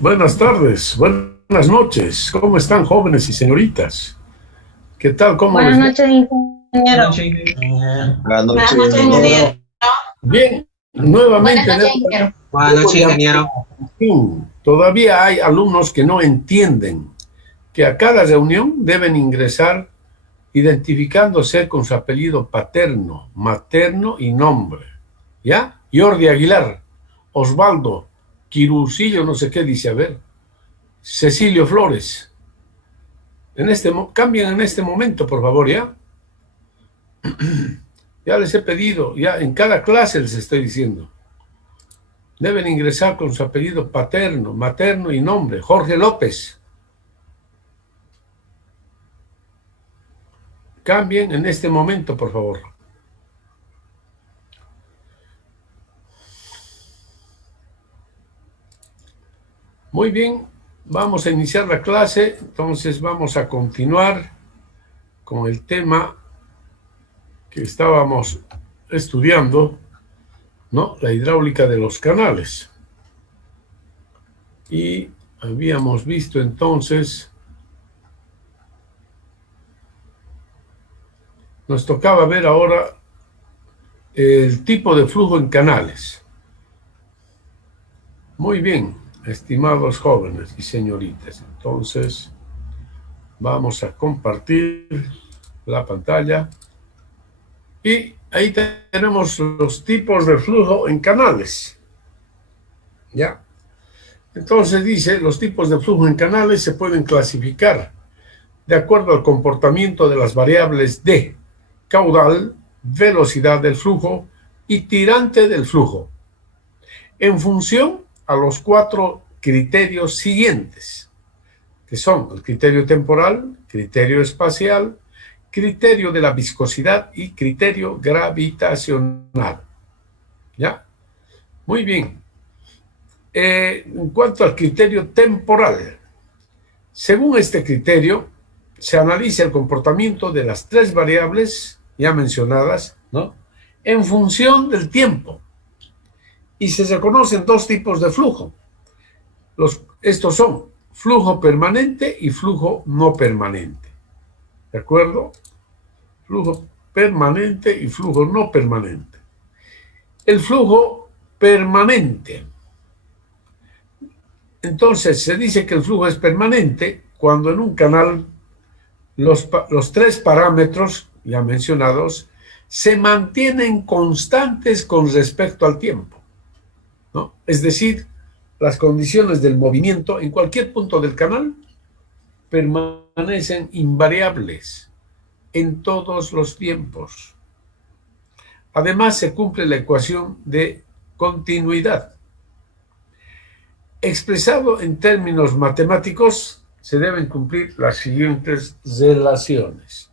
Buenas tardes, buenas noches. ¿Cómo están, jóvenes y señoritas? ¿Qué tal? ¿Cómo les va? Buenas noches, ingeniero. Buenas noches, ingeniero. Bien, nuevamente. Buenas noches, ingeniero. Todavía hay alumnos que no entienden que a cada reunión deben ingresar identificándose con su apellido paterno, materno y nombre. ¿Ya? Jordi Aguilar, Osvaldo, Quirucillo, no sé qué dice, a ver. Cecilio Flores. Cambien en este momento, por favor, ¿ya? Ya les he pedido, ya en cada clase les estoy diciendo. Deben ingresar con su apellido paterno, materno y nombre. Jorge López. Cambien en este momento, por favor. Muy bien, vamos a iniciar la clase, entonces vamos a continuar con el tema que estábamos estudiando, ¿no? La hidráulica de los canales. Y habíamos visto entonces, nos tocaba ver ahora el tipo de flujo en canales. Muy bien, estimados jóvenes y señoritas, entonces vamos a compartir la pantalla y ahí tenemos los tipos de flujo en canales. ¿Ya? Entonces dice, los tipos de flujo en canales se pueden clasificar de acuerdo al comportamiento de las variables de caudal, velocidad del flujo y tirante del flujo, en función a los 4 criterios siguientes, que son el criterio temporal, criterio espacial, criterio de la viscosidad y criterio gravitacional. ¿Ya? Muy bien. En cuanto al criterio temporal, según este criterio, se analiza el comportamiento de las 3 variables ya mencionadas, ¿no?, en función del tiempo. Y se reconocen 2 tipos de flujo. Estos son flujo permanente y flujo no permanente. ¿De acuerdo? Flujo permanente y flujo no permanente. El flujo permanente. Entonces, se dice que el flujo es permanente cuando en un canal los 3 parámetros ya mencionados se mantienen constantes con respecto al tiempo, ¿no? Es decir, las condiciones del movimiento en cualquier punto del canal permanecen invariables en todos los tiempos. Además, se cumple la ecuación de continuidad. Expresado en términos matemáticos, se deben cumplir las siguientes relaciones,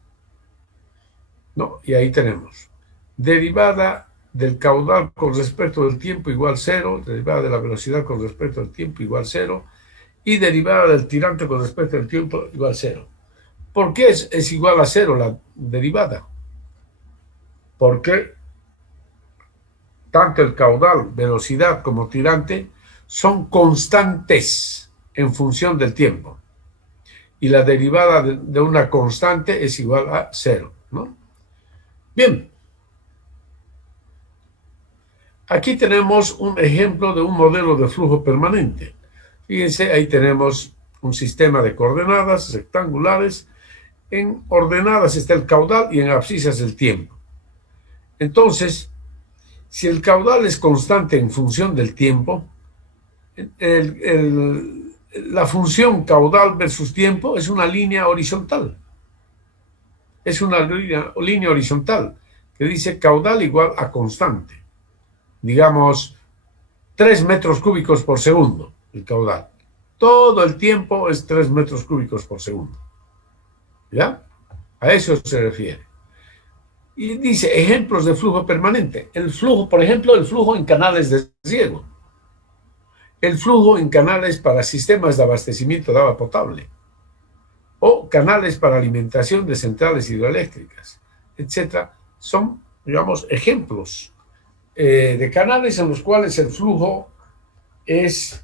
¿no? Y ahí tenemos derivada del caudal con respecto del tiempo igual 0, derivada de la velocidad con respecto al tiempo igual 0, y derivada del tirante con respecto al tiempo igual 0. ¿Por qué es igual a 0 la derivada? Porque tanto el caudal, velocidad como tirante son constantes en función del tiempo. Y la derivada de una constante es igual a 0, ¿no? Bien. Aquí tenemos un ejemplo de un modelo de flujo permanente. Fíjense, ahí tenemos un sistema de coordenadas rectangulares. En ordenadas está el caudal y en abscisas el tiempo. Entonces, si el caudal es constante en función del tiempo, la función caudal versus tiempo es una línea horizontal. Es una línea horizontal que dice caudal igual a constante. Digamos, 3 metros cúbicos por segundo, el caudal. Todo el tiempo es 3 metros cúbicos por segundo. ¿Ya? A eso se refiere. Y dice, ejemplos de flujo permanente. El flujo, por ejemplo, el flujo en canales de riego. El flujo en canales para sistemas de abastecimiento de agua potable. O canales para alimentación de centrales hidroeléctricas, etcétera. Son, digamos, ejemplos de canales en los cuales el flujo es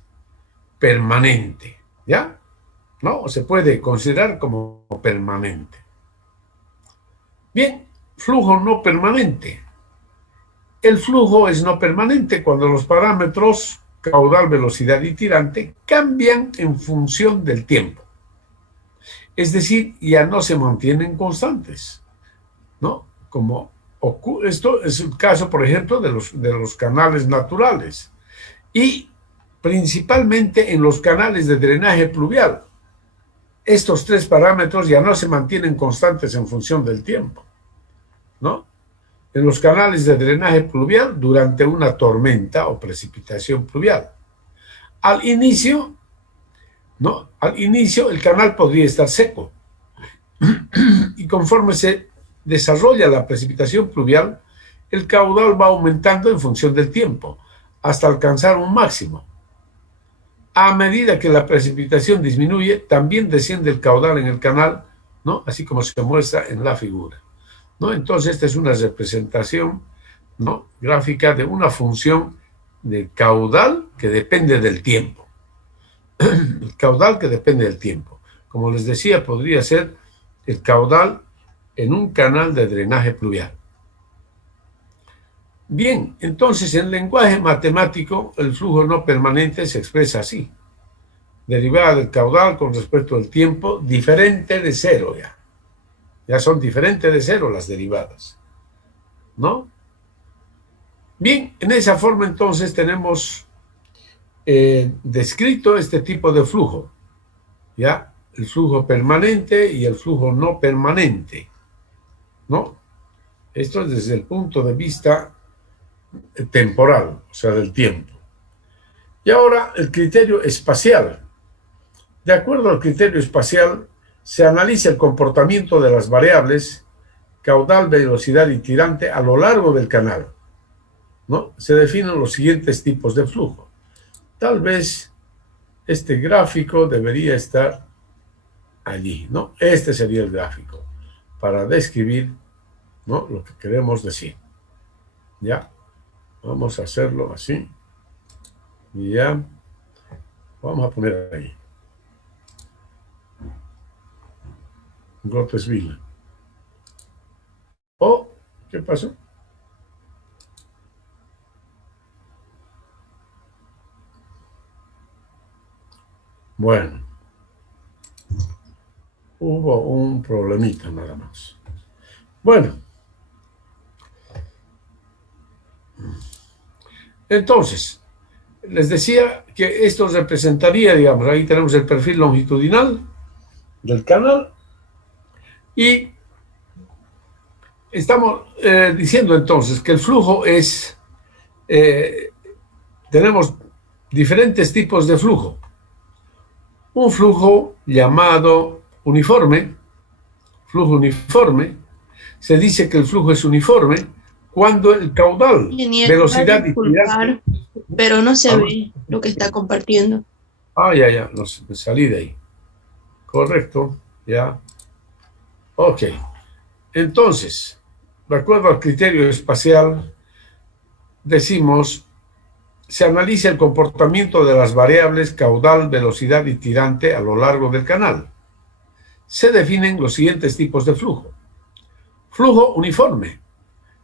permanente, ¿ya? ¿No? Se puede considerar como permanente. Bien, flujo no permanente. El flujo es no permanente cuando los parámetros caudal, velocidad y tirante cambian en función del tiempo. Es decir, ya no se mantienen constantes, ¿no? Como esto es el caso, por ejemplo, de los canales naturales y principalmente en los canales de drenaje pluvial. Estos 3 parámetros ya no se mantienen constantes en función del tiempo, ¿no? En los canales de drenaje pluvial durante una tormenta o precipitación pluvial. Al inicio, ¿no? Al inicio el canal podría estar seco y conforme se desarrolla la precipitación pluvial, el caudal va aumentando en función del tiempo hasta alcanzar un máximo. A medida que la precipitación disminuye, también desciende el caudal en el canal, ¿no? Así como se muestra en la figura, ¿no? Entonces, esta es una representación, ¿no?, gráfica de una función de caudal que depende del tiempo. El caudal que depende del tiempo. Como les decía, podría ser el caudal en un canal de drenaje pluvial. Bien, entonces en lenguaje matemático el flujo no permanente se expresa así. Derivada del caudal con respecto al tiempo, diferente de cero ya. Ya son diferentes de cero las derivadas, ¿no? Bien, en esa forma entonces tenemos descrito este tipo de flujo, ¿ya? El flujo permanente y el flujo no permanente, ¿no? Esto es desde el punto de vista temporal, o sea, del tiempo. Y ahora el criterio espacial. De acuerdo al criterio espacial, se analiza el comportamiento de las variables caudal, velocidad y tirante a lo largo del canal, ¿no? Se definen los siguientes tipos de flujo. Tal vez este gráfico debería estar allí, ¿no? Este sería el gráfico para describir, ¿no?, lo que queremos decir. ¿Ya? Vamos a hacerlo así. Y ya. Vamos a poner ahí. Gotteswille. Oh, ¿qué pasó? Bueno. Hubo un problemita nada más. Bueno. Entonces, les decía que esto representaría, digamos, ahí tenemos el perfil longitudinal del canal y estamos diciendo entonces que el flujo es, tenemos diferentes tipos de flujo. Un flujo llamado uniforme, flujo uniforme, se dice que el flujo es uniforme cuando el caudal, velocidad y tirante, pero no se ve lo que está compartiendo. Ya, me salí de ahí. Correcto, ya. Ok. Entonces, de acuerdo al criterio espacial, decimos, se analiza el comportamiento de las variables caudal, velocidad y tirante a lo largo del canal. Se definen los siguientes tipos de flujo. Flujo uniforme.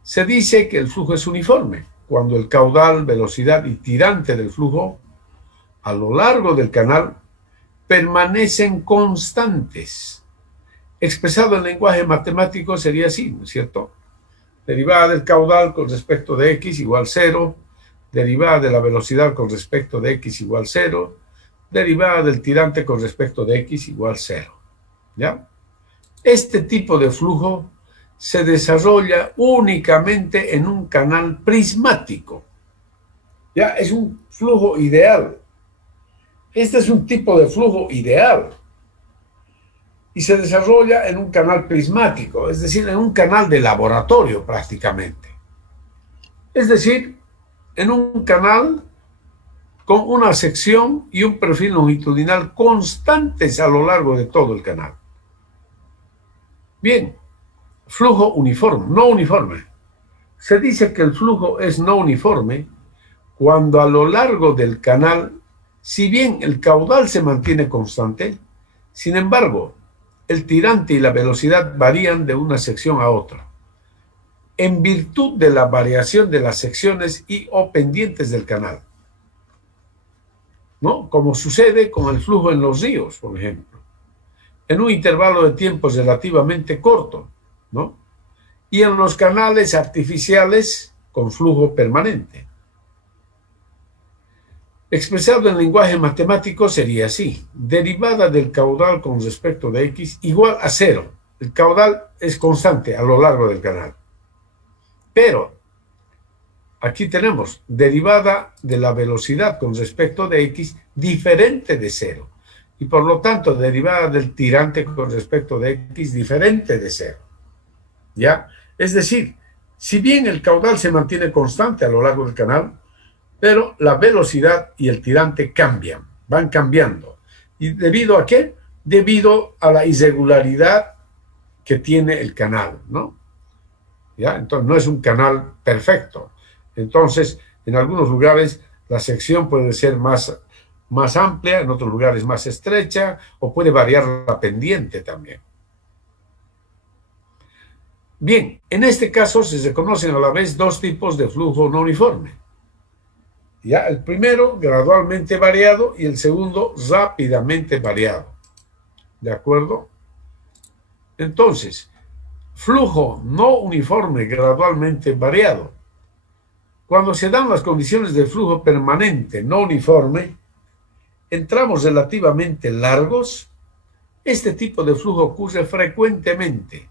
Se dice que el flujo es uniforme cuando el caudal, velocidad y tirante del flujo a lo largo del canal permanecen constantes. Expresado en lenguaje matemático sería así, ¿no es cierto? Derivada del caudal con respecto de x igual 0, derivada de la velocidad con respecto de x igual 0, derivada del tirante con respecto de x igual 0. ¿Ya? Este tipo de flujo se desarrolla únicamente en un canal prismático. Ya, es un flujo ideal. Este es un tipo de flujo ideal. Y se desarrolla en un canal prismático, es decir, en un canal de laboratorio prácticamente. Es decir, en un canal con una sección y un perfil longitudinal constantes a lo largo de todo el canal. Bien, flujo uniforme, no uniforme. Se dice que el flujo es no uniforme cuando a lo largo del canal, si bien el caudal se mantiene constante, sin embargo, el tirante y la velocidad varían de una sección a otra, en virtud de la variación de las secciones y o pendientes del canal, ¿no? Como sucede con el flujo en los ríos, por ejemplo, en un intervalo de tiempo relativamente corto, ¿no? Y en los canales artificiales con flujo permanente. Expresado en lenguaje matemático sería así: derivada del caudal con respecto de x igual a 0. El caudal es constante a lo largo del canal. Pero aquí tenemos derivada de la velocidad con respecto de x diferente de 0. Y por lo tanto, derivada del tirante con respecto de x diferente de 0. ¿Ya? Es decir, si bien el caudal se mantiene constante a lo largo del canal, pero la velocidad y el tirante cambian. van cambiando. ¿Y debido a qué? Debido a la irregularidad que tiene el canal, ¿no? ¿Ya? Entonces, no es un canal perfecto. Entonces, en algunos lugares la sección puede ser más amplia, en otros lugares más estrecha, o puede variar la pendiente también. Bien, en este caso se reconocen a la vez dos tipos de flujo no uniforme. ¿Ya? El primero, gradualmente variado, y el segundo, rápidamente variado. ¿De acuerdo? Entonces, flujo no uniforme gradualmente variado. Cuando se dan las condiciones de flujo permanente no uniforme, en tramos relativamente largos, este tipo de flujo ocurre frecuentemente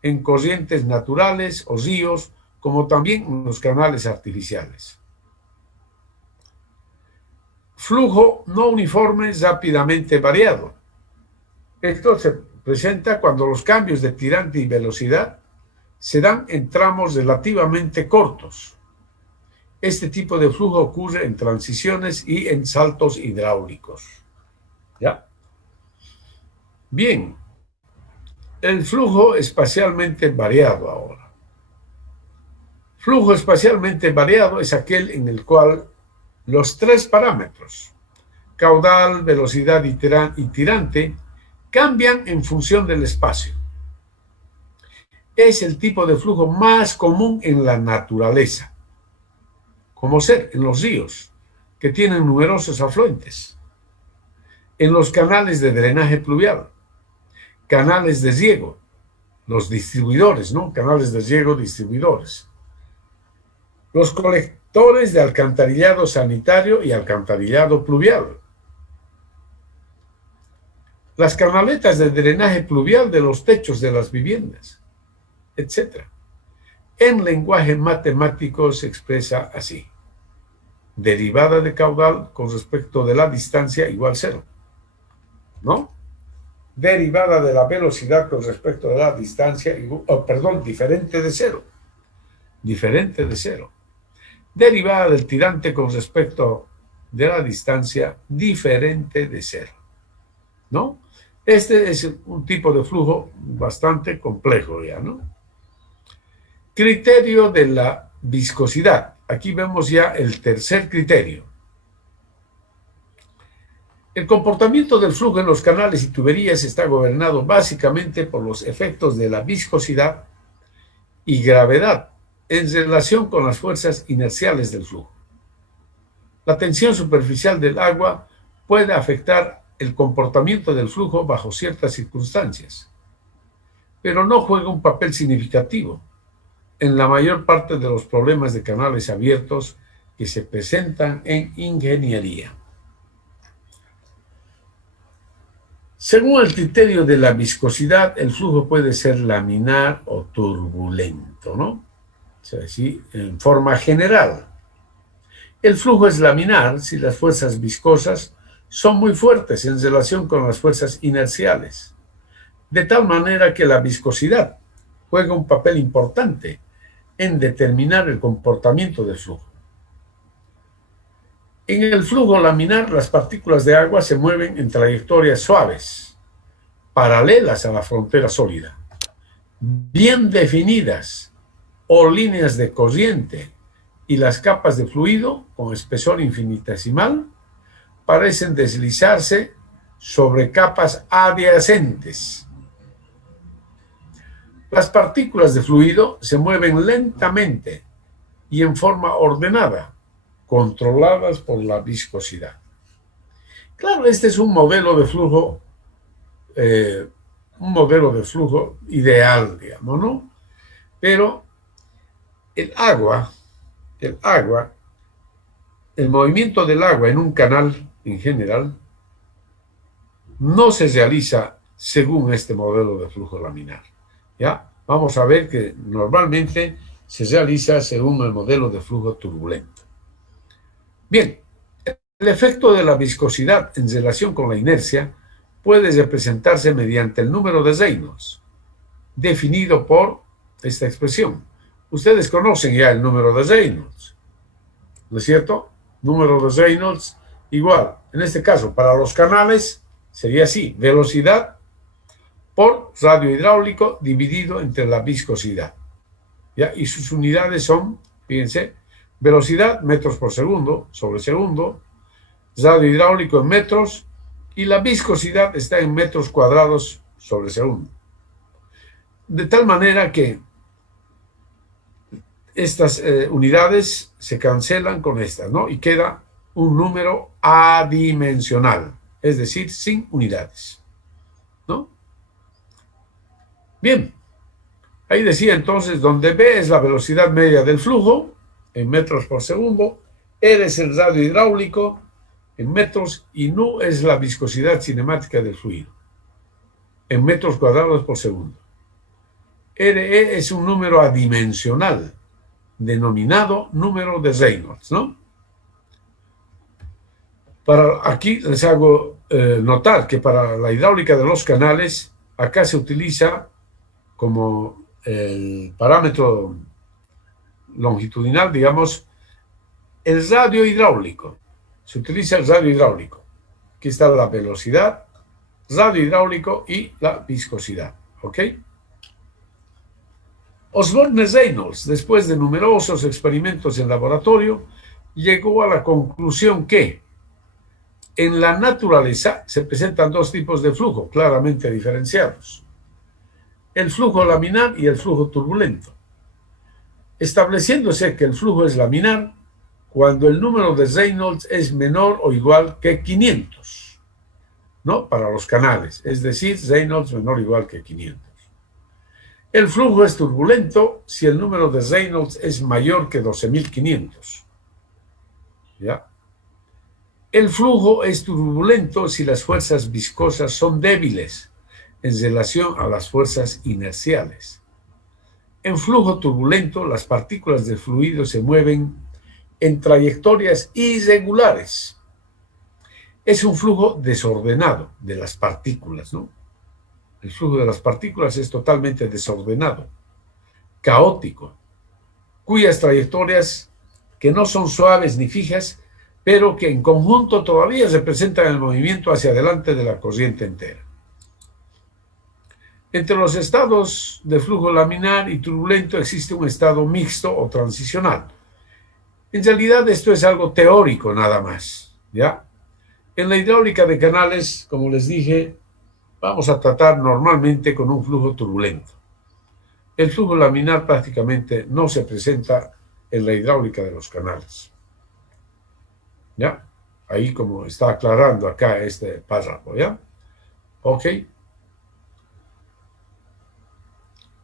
en corrientes naturales o ríos, como también en los canales artificiales. Flujo no uniforme rápidamente variado. Esto se presenta cuando los cambios de tirante y velocidad se dan en tramos relativamente cortos. Este tipo de flujo ocurre en transiciones y en saltos hidráulicos. ¿Ya? Bien, el flujo espacialmente variado ahora. Flujo espacialmente variado es aquel en el cual los tres parámetros, caudal, velocidad y tirante, cambian en función del espacio. Es el tipo de flujo más común en la naturaleza, como ser en los ríos, que tienen numerosos afluentes, en los canales de drenaje pluvial, canales de riego, los distribuidores, ¿no? Canales de riego distribuidores, los colectores de alcantarillado sanitario y alcantarillado pluvial, las canaletas de drenaje pluvial de los techos de las viviendas, etc. En lenguaje matemático se expresa así: derivada de caudal con respecto de la distancia igual cero, ¿no? Derivada de la velocidad con respecto de la distancia, diferente de cero. Diferente de cero. Derivada del tirante con respecto de la distancia, diferente de cero, ¿no? Este es un tipo de flujo bastante complejo ya, ¿no? Criterio de la viscosidad. Aquí vemos ya el tercer criterio. El comportamiento del flujo en los canales y tuberías está gobernado básicamente por los efectos de la viscosidad y gravedad en relación con las fuerzas inerciales del flujo. La tensión superficial del agua puede afectar el comportamiento del flujo bajo ciertas circunstancias, pero no juega un papel significativo en la mayor parte de los problemas de canales abiertos que se presentan en ingeniería. Según el criterio de la viscosidad, el flujo puede ser laminar o turbulento, ¿no? O sea, así, en forma general. El flujo es laminar si las fuerzas viscosas son muy fuertes en relación con las fuerzas inerciales, de tal manera que la viscosidad juega un papel importante en determinar el comportamiento del flujo. En el flujo laminar, las partículas de agua se mueven en trayectorias suaves, paralelas a la frontera sólida, bien definidas, o líneas de corriente, y las capas de fluido, con espesor infinitesimal, parecen deslizarse sobre capas adyacentes. Las partículas de fluido se mueven lentamente y en forma ordenada, controladas por la viscosidad. Claro, este es un modelo de flujo ideal, digamos, ¿no? Pero el movimiento del agua en un canal en general no se realiza según este modelo de flujo laminar. ¿Ya? Vamos a ver que normalmente se realiza según el modelo de flujo turbulento. Bien, el efecto de la viscosidad en relación con la inercia puede representarse mediante el número de Reynolds, definido por esta expresión. Ustedes conocen ya el número de Reynolds, ¿no es cierto? Número de Reynolds Igual, en este caso, para los canales sería así, velocidad por radio hidráulico dividido entre la viscosidad. ¿Ya? Y sus unidades son, fíjense, velocidad, metros por segundo, sobre segundo, radio hidráulico en metros, y la viscosidad está en metros cuadrados sobre segundo. De tal manera que estas unidades se cancelan con estas, ¿no? Y queda un número adimensional, es decir, sin unidades, ¿no? Bien, ahí decía entonces, donde B es la velocidad media del flujo, en metros por segundo, R es el radio hidráulico, en metros, y nu es la viscosidad cinemática del fluido, en metros cuadrados por segundo. RE es un número adimensional, denominado número de Reynolds, ¿no? Aquí les hago notar que para la hidráulica de los canales, acá se utiliza como el parámetro longitudinal, digamos, el radio hidráulico. Se utiliza el radio hidráulico. Aquí está la velocidad, radio hidráulico y la viscosidad, ¿ok? Osborne-Reynolds, después de numerosos experimentos en laboratorio, llegó a la conclusión que en la naturaleza se presentan dos tipos de flujo claramente diferenciados: el flujo laminar y el flujo turbulento, estableciéndose que el flujo es laminar cuando el número de Reynolds es menor o igual que 500, ¿no? Para los canales, es decir, Reynolds menor o igual que 500. El flujo es turbulento si el número de Reynolds es mayor que 12.500. ¿Ya? El flujo es turbulento si las fuerzas viscosas son débiles en relación a las fuerzas inerciales. En flujo turbulento, las partículas del fluido se mueven en trayectorias irregulares. Es un flujo desordenado de las partículas, ¿no? El flujo de las partículas es totalmente desordenado, caótico, cuyas trayectorias, que no son suaves ni fijas, pero que en conjunto todavía representan el movimiento hacia adelante de la corriente entera. Entre los estados de flujo laminar y turbulento existe un estado mixto o transicional. En realidad esto es algo teórico nada más, ¿ya? En la hidráulica de canales, como les dije, vamos a tratar normalmente con un flujo turbulento. El flujo laminar prácticamente no se presenta en la hidráulica de los canales. ¿Ya? Ahí como está aclarando acá este párrafo, ¿ya? Ok.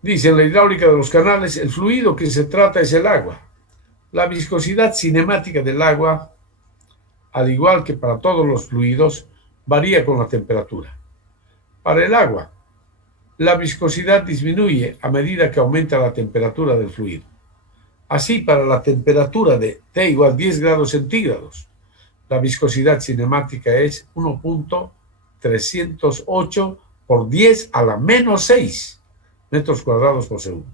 Dice, en la hidráulica de los canales, el fluido que se trata es el agua. La viscosidad cinemática del agua, al igual que para todos los fluidos, varía con la temperatura. Para el agua, la viscosidad disminuye a medida que aumenta la temperatura del fluido. Así, para la temperatura de T igual 10 grados centígrados, la viscosidad cinemática es 1.308 por 10 a la menos 6 metros cuadrados por segundo.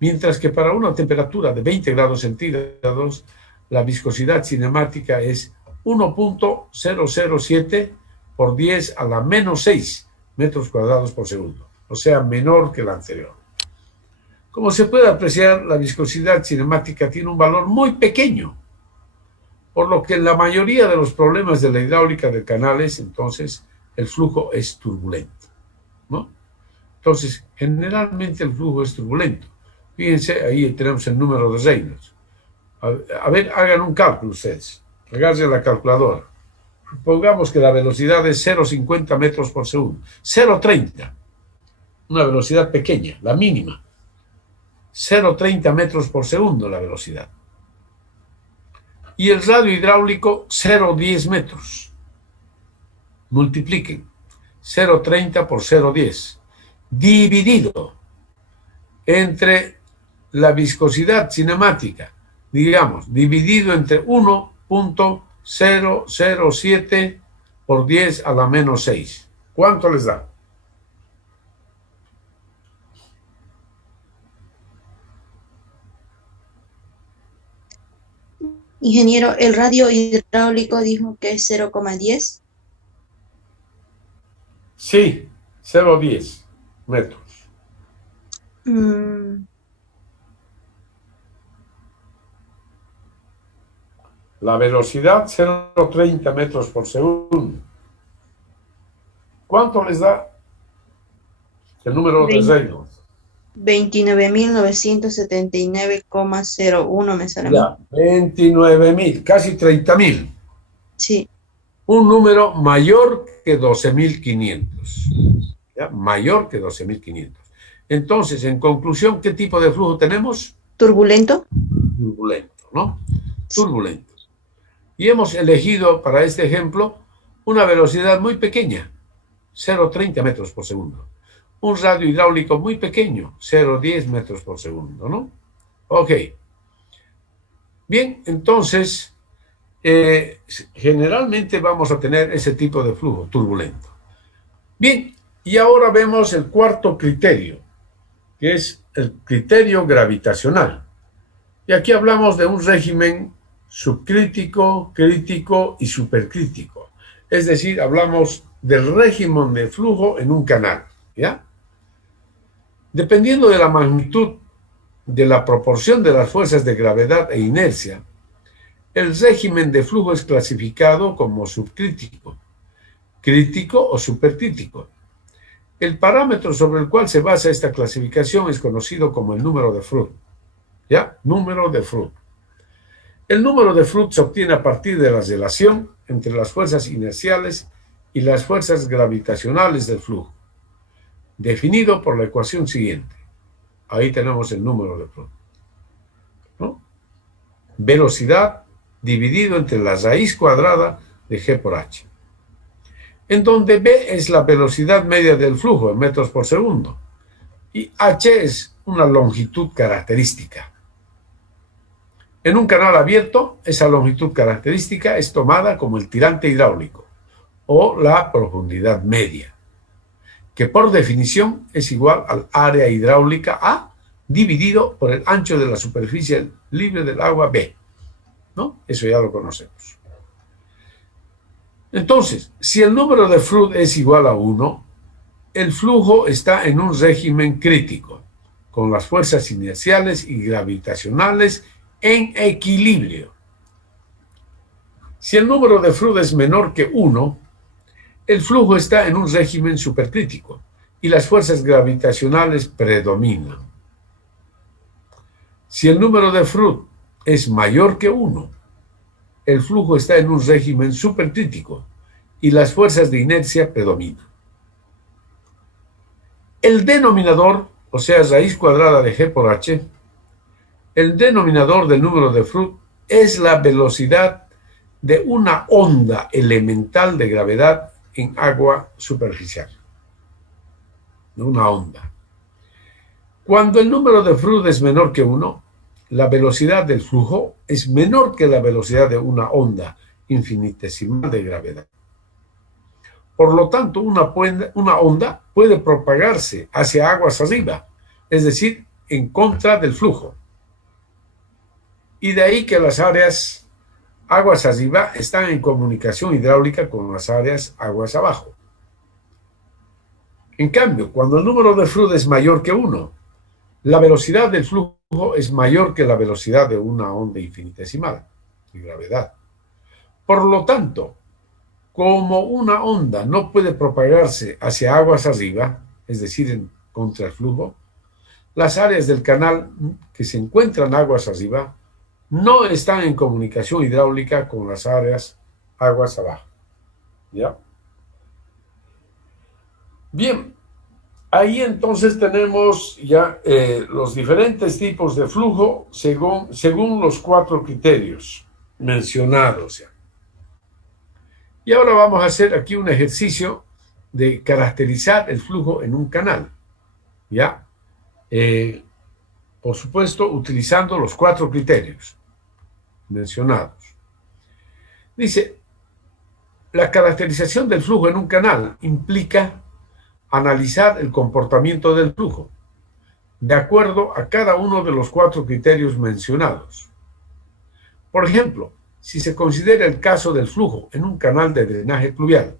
Mientras que para una temperatura de 20 grados centígrados, la viscosidad cinemática es 1.007 por 10 a la menos 6 metros cuadrados por segundo, o sea, menor que la anterior. Como se puede apreciar, la viscosidad cinemática tiene un valor muy pequeño, por lo que en la mayoría de los problemas de la hidráulica de canales, entonces, el flujo es turbulento, ¿no? Entonces, generalmente el flujo es turbulento. Fíjense, ahí tenemos el número de Reynolds. A ver, hagan un cálculo ustedes. Agarren la calculadora. Supongamos que la velocidad es 0,50 metros por segundo. 0,30. Una velocidad pequeña, la mínima. 0,30 metros por segundo la velocidad. Y el radio hidráulico, 0,10 metros. Multipliquen. 0,30 por 0,10. Dividido entre la viscosidad cinemática, digamos, dividido entre 1.007 por 10 a la menos 6. ¿Cuánto les da? Ingeniero, el radio hidráulico dijo que es 0,10. Sí, 0,10 metros. Mm, La velocidad, 0,30 metros por segundo. ¿Cuánto les da el número de Reynolds? 29.979,01 me sale. Ya, 29.000, casi 30.000. Sí, Un número mayor que 12.500. ¿Ya? Mayor que 12.500. Entonces, en conclusión, ¿qué tipo de flujo tenemos? turbulento. Turbulento, ¿no? Turbulento. Y hemos elegido para este ejemplo una velocidad muy pequeña, 0,30 metros por segundo. Un radio hidráulico muy pequeño, 0,10 metros por segundo, ¿no? Ok. Bien, entonces, generalmente vamos a tener ese tipo de flujo turbulento. Bien, y ahora vemos el cuarto criterio, que es el criterio gravitacional. Y aquí hablamos de un régimen subcrítico, crítico y supercrítico. Es decir, hablamos del régimen de flujo en un canal, ¿ya? Dependiendo de la magnitud de la proporción de las fuerzas de gravedad e inercia, el régimen de flujo es clasificado como subcrítico, crítico o supercrítico. El parámetro sobre el cual se basa esta clasificación es conocido como el número de Froude. ¿Ya? Número de Froude. El número de Froude se obtiene a partir de la relación entre las fuerzas inerciales y las fuerzas gravitacionales del flujo, definido por la ecuación siguiente. Ahí tenemos el número de Froude, ¿no? Velocidad dividido entre la raíz cuadrada de G por H, en donde B es la velocidad media del flujo en metros por segundo y H es una longitud característica. En un canal abierto, esa longitud característica es tomada como el tirante hidráulico o la profundidad media, que por definición es igual al área hidráulica A dividido por el ancho de la superficie libre del agua B, ¿no? Eso ya lo conocemos. Entonces, si el número de Froude es igual a 1, el flujo está en un régimen crítico, con las fuerzas inerciales y gravitacionales en equilibrio. Si el número de Froude es menor que 1, el flujo está en un régimen supercrítico y las fuerzas gravitacionales predominan. Si el número de Froude es mayor que 1, el flujo está en un régimen supercrítico y las fuerzas de inercia predominan. El denominador, o sea, raíz cuadrada de G por H, el denominador del número de Froude es la velocidad de una onda elemental de gravedad en agua superficial. De una onda. Cuando el número de Froude es menor que 1, la velocidad del flujo es menor que la velocidad de una onda infinitesimal de gravedad. Por lo tanto, una onda puede propagarse hacia aguas arriba, es decir, en contra del flujo. Y de ahí que las áreas aguas arriba están en comunicación hidráulica con las áreas aguas abajo. En cambio, cuando el número de Froude es mayor que 1, la velocidad del flujo es mayor que la velocidad de una onda infinitesimal de gravedad. Por lo tanto, como una onda no puede propagarse hacia aguas arriba, es decir, contra el flujo, las áreas del canal que se encuentran aguas arriba no están en comunicación hidráulica con las áreas aguas abajo. ¿Ya? Bien, ahí entonces tenemos ya los diferentes tipos de flujo según los 4 criterios mencionados. ¿Ya? Y ahora vamos a hacer aquí un ejercicio de caracterizar el flujo en un canal. ¿Ya? Por supuesto, utilizando los 4 criterios mencionados. Dice, la caracterización del flujo en un canal implica analizar el comportamiento del flujo de acuerdo a cada uno de los 4 criterios mencionados. Por ejemplo, si se considera el caso del flujo en un canal de drenaje pluvial,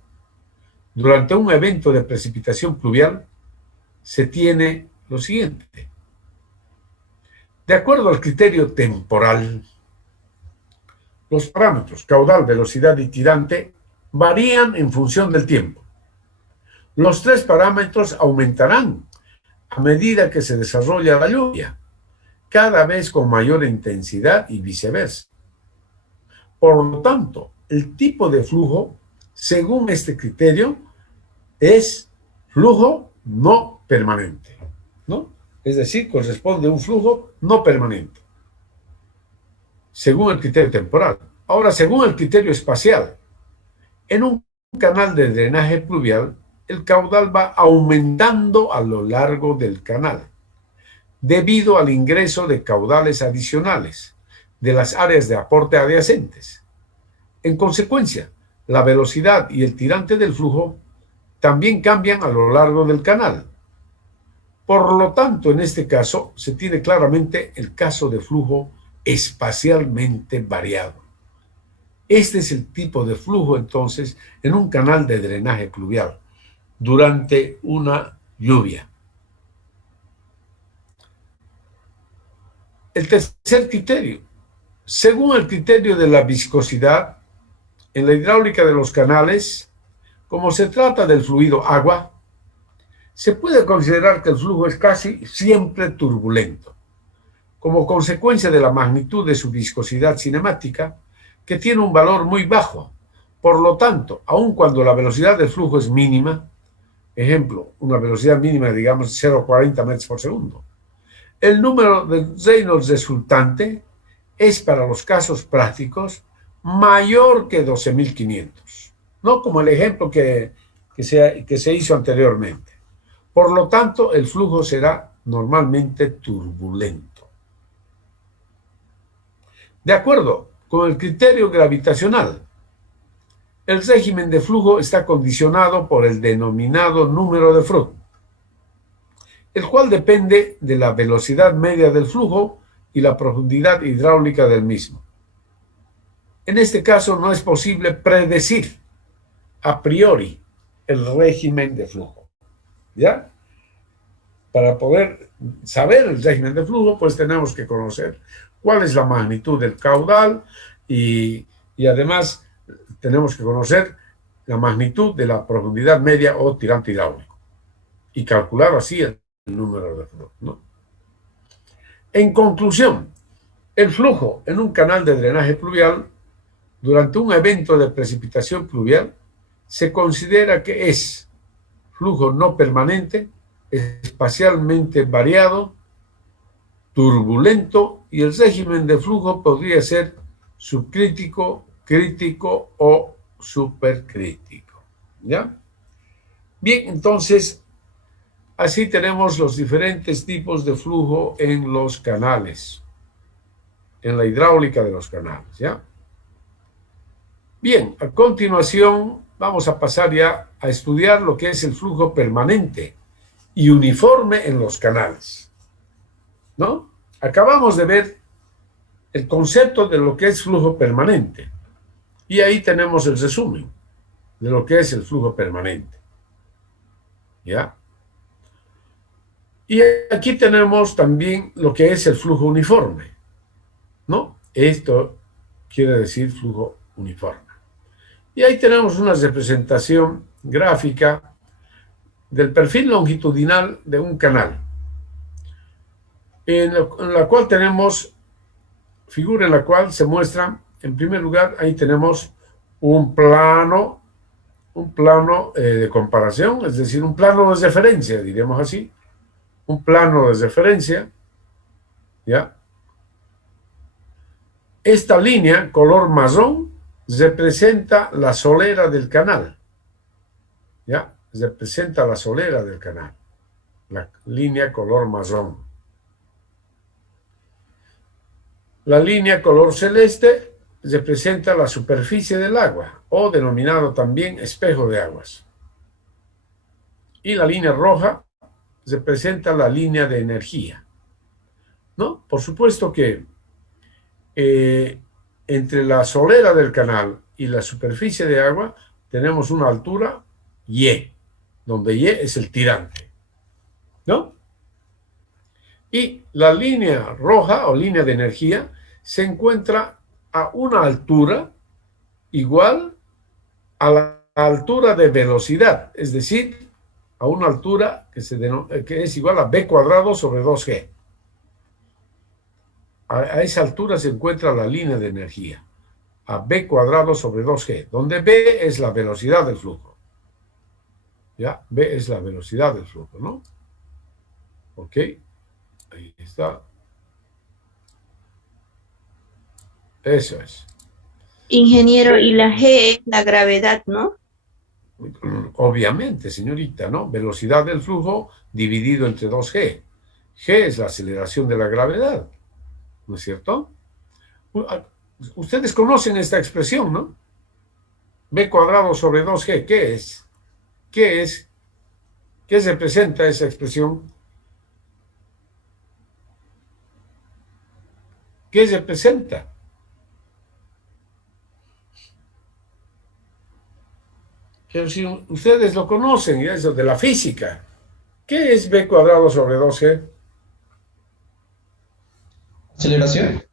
durante un evento de precipitación pluvial, se tiene lo siguiente. De acuerdo al criterio temporal, los parámetros caudal, velocidad y tirante varían en función del tiempo. Los tres parámetros aumentarán a medida que se desarrolla la lluvia, cada vez con mayor intensidad y viceversa. Por lo tanto, el tipo de flujo, según este criterio, es flujo no permanente, ¿no? Es decir, corresponde a un flujo no permanente, según el criterio temporal. Ahora, según el criterio espacial, en un canal de drenaje pluvial, el caudal va aumentando a lo largo del canal, debido al ingreso de caudales adicionales de las áreas de aporte adyacentes. En consecuencia, la velocidad y el tirante del flujo también cambian a lo largo del canal. Por lo tanto, en este caso, se tiene claramente el caso de flujo espacialmente variado. Este es el tipo de flujo, entonces, en un canal de drenaje pluvial durante una lluvia. El tercer criterio. Según el criterio de la viscosidad, en la hidráulica de los canales, como se trata del fluido agua, se puede considerar que el flujo es casi siempre turbulento, como consecuencia de la magnitud de su viscosidad cinemática, que tiene un valor muy bajo. Por lo tanto, aun cuando la velocidad del flujo es mínima, ejemplo, una velocidad mínima, digamos, 0,40 metros por segundo, el número de Reynolds resultante es para los casos prácticos mayor que 12.500, no como el ejemplo que se hizo anteriormente. Por lo tanto, el flujo será normalmente turbulento. De acuerdo con el criterio gravitacional, el régimen de flujo está condicionado por el denominado número de Froude, el cual depende de la velocidad media del flujo y la profundidad hidráulica del mismo. En este caso, no es posible predecir a priori el régimen de flujo, ¿ya? Para poder saber el régimen de flujo, pues tenemos que conocer cuál es la magnitud del caudal y además tenemos que conocer la magnitud de la profundidad media o tirante hidráulico y calcular así el número de flujo, ¿no? En conclusión, el flujo en un canal de drenaje pluvial durante un evento de precipitación pluvial se considera que es flujo no permanente, espacialmente variado, turbulento, y el régimen de flujo podría ser subcrítico, crítico o supercrítico, ¿ya? Bien, entonces, así tenemos los diferentes tipos de flujo en los canales, en la hidráulica de los canales, ¿ya? Bien, a continuación vamos a pasar ya a estudiar lo que es el flujo permanente y uniforme en los canales, ¿no? Acabamos de ver el concepto de lo que es flujo permanente y ahí tenemos el resumen de lo que es el flujo permanente, ¿ya? Y aquí tenemos también lo que es el flujo uniforme, ¿no? Esto quiere decir flujo uniforme. Y ahí tenemos una representación gráfica del perfil longitudinal de un canal, en la cual tenemos, figura en la cual se muestra, en primer lugar, ahí tenemos un plano de comparación, es decir, un plano de referencia, diríamos así, un plano de referencia, ¿ya? Esta línea, color marrón, representa la solera del canal, ¿ya? Representa la solera del canal, la línea color marrón. La línea color celeste representa la superficie del agua, o denominado también espejo de aguas. Y la línea roja representa la línea de energía, ¿no? Por supuesto que en entre la solera del canal y la superficie de agua tenemos una altura Y, donde Y es el tirante, ¿no? Y la línea roja o línea de energía se encuentra a una altura igual a la altura de velocidad, es decir, a una altura que es igual a b cuadrado sobre 2g. A esa altura se encuentra la línea de energía, a b cuadrado sobre 2g, donde b es la velocidad del flujo. ¿Ya? B es la velocidad del flujo, ¿no? Ok, ahí está. Eso es. Ingeniero, y la G es la gravedad, ¿no? Obviamente, señorita, ¿no? Velocidad del flujo dividido entre 2g. G es la aceleración de la gravedad, ¿no es cierto? Ustedes conocen esta expresión, ¿no? B cuadrado sobre 2g, ¿qué es? ¿Qué es? ¿Qué representa esa expresión? ¿Qué representa? Pero si ustedes lo conocen, y eso de la física, ¿qué es b cuadrado sobre 2g? Aceleración.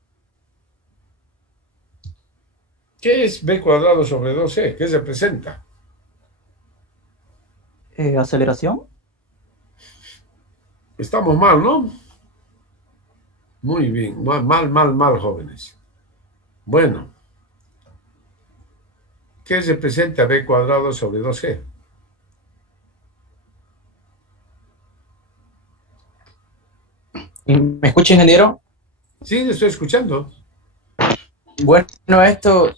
¿Qué es b cuadrado sobre 2g? ¿Qué representa? Aceleración. Estamos mal, ¿no? Muy bien, mal, jóvenes. Bueno, ¿qué representa b cuadrado sobre 2g? ¿Me escucha, ingeniero? Sí, le estoy escuchando. Bueno, esto,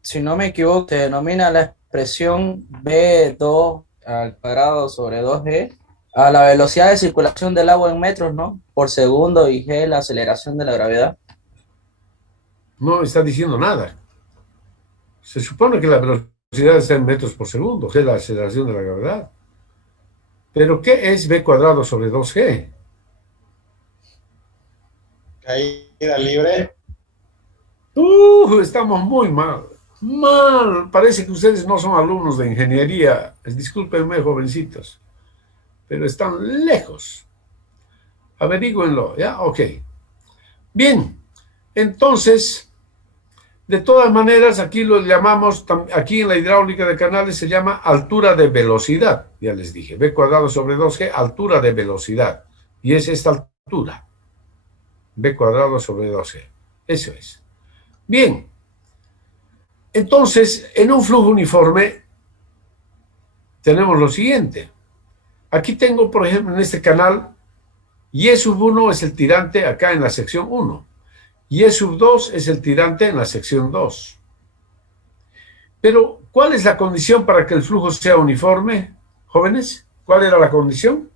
si no me equivoco, se denomina la expresión B2 al cuadrado sobre 2G a la velocidad de circulación del agua en metros, ¿no? Por segundo, y G la aceleración de la gravedad. No está diciendo nada. Se supone que la velocidad está en metros por segundo, g es la aceleración de la gravedad. ¿Pero qué es b cuadrado sobre 2g? Caída libre. Estamos muy mal. Mal. Parece que ustedes no son alumnos de ingeniería. Discúlpenme, jovencitos. Pero están lejos. Averígüenlo, ¿ya? Ok. Bien. Entonces, de todas maneras, aquí lo llamamos, aquí en la hidráulica de canales se llama altura de velocidad. Ya les dije, b cuadrado sobre 2g, altura de velocidad. Y es esta altura. B cuadrado sobre 2g. Eso es. Bien. Entonces, en un flujo uniforme tenemos lo siguiente. Aquí tengo, por ejemplo, en este canal, Y sub 1 es el tirante acá en la sección 1. Y sub 2 es el tirante en la sección 2. Pero, ¿cuál es la condición para que el flujo sea uniforme, jóvenes? ¿Cuál era la condición?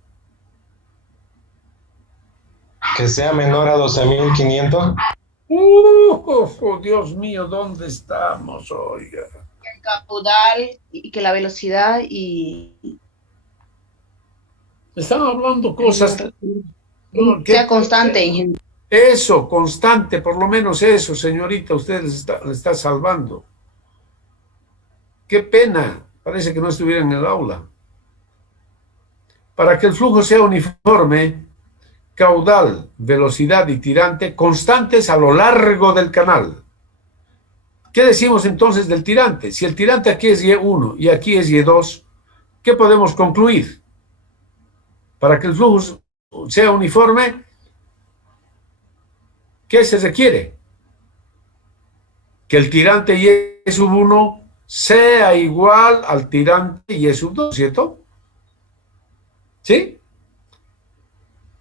Que sea menor a 12.500. Dios mío, ¿dónde estamos? Oiga. El caudal y que la velocidad y Están hablando cosas. sea constante, ingeniero. Eso, constante, por lo menos eso, señorita, usted le está salvando. Qué pena, parece que no estuviera en el aula. Para que el flujo sea uniforme, caudal, velocidad y tirante constantes a lo largo del canal. ¿Qué decimos entonces del tirante? Si el tirante aquí es Y1 y aquí es Y2, ¿qué podemos concluir? Para que el flujo sea uniforme, ¿qué se requiere? Que el tirante Y sub 1 sea igual al tirante Y sub 2, ¿cierto? ¿Sí?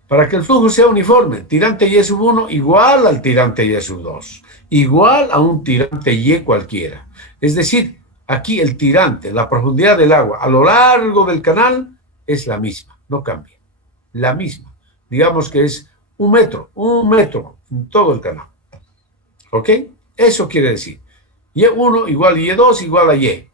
Para que el flujo sea uniforme, tirante Y sub 1 igual al tirante Y sub 2, igual a un tirante Y cualquiera. Es decir, aquí el tirante, la profundidad del agua a lo largo del canal es la misma, no cambia. La misma. Digamos que es un metro en todo el canal. ¿Ok? Eso quiere decir, Y1 igual a Y2 igual a Y.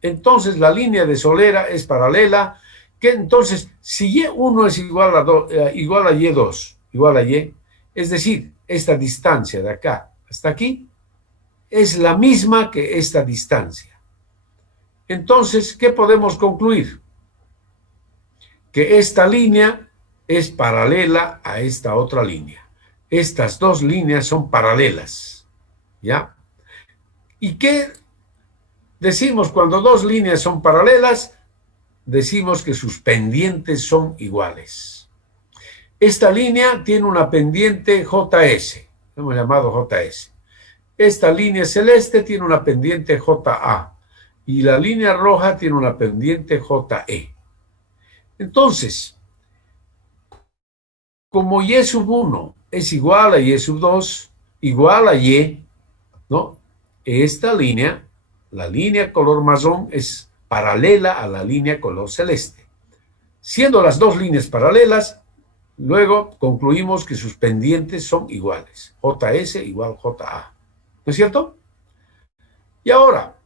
Entonces la línea de solera es paralela, que entonces si Y1 es igual a Y2, igual a Y, es decir, esta distancia de acá hasta aquí, es la misma que esta distancia. Entonces, ¿qué podemos concluir? Que esta línea es paralela a esta otra línea. Estas dos líneas son paralelas, ¿ya? ¿Y qué decimos cuando dos líneas son paralelas? Decimos que sus pendientes son iguales. Esta línea tiene una pendiente JS, hemos llamado JS. Esta línea celeste tiene una pendiente JA y la línea roja tiene una pendiente JE. Entonces, como Y sub 1 es igual a Y sub 2, igual a Y, ¿no? Esta línea, la línea color marrón, es paralela a la línea color celeste. Siendo las dos líneas paralelas, luego concluimos que sus pendientes son iguales. JS igual JA. ¿No es cierto? Y ahora,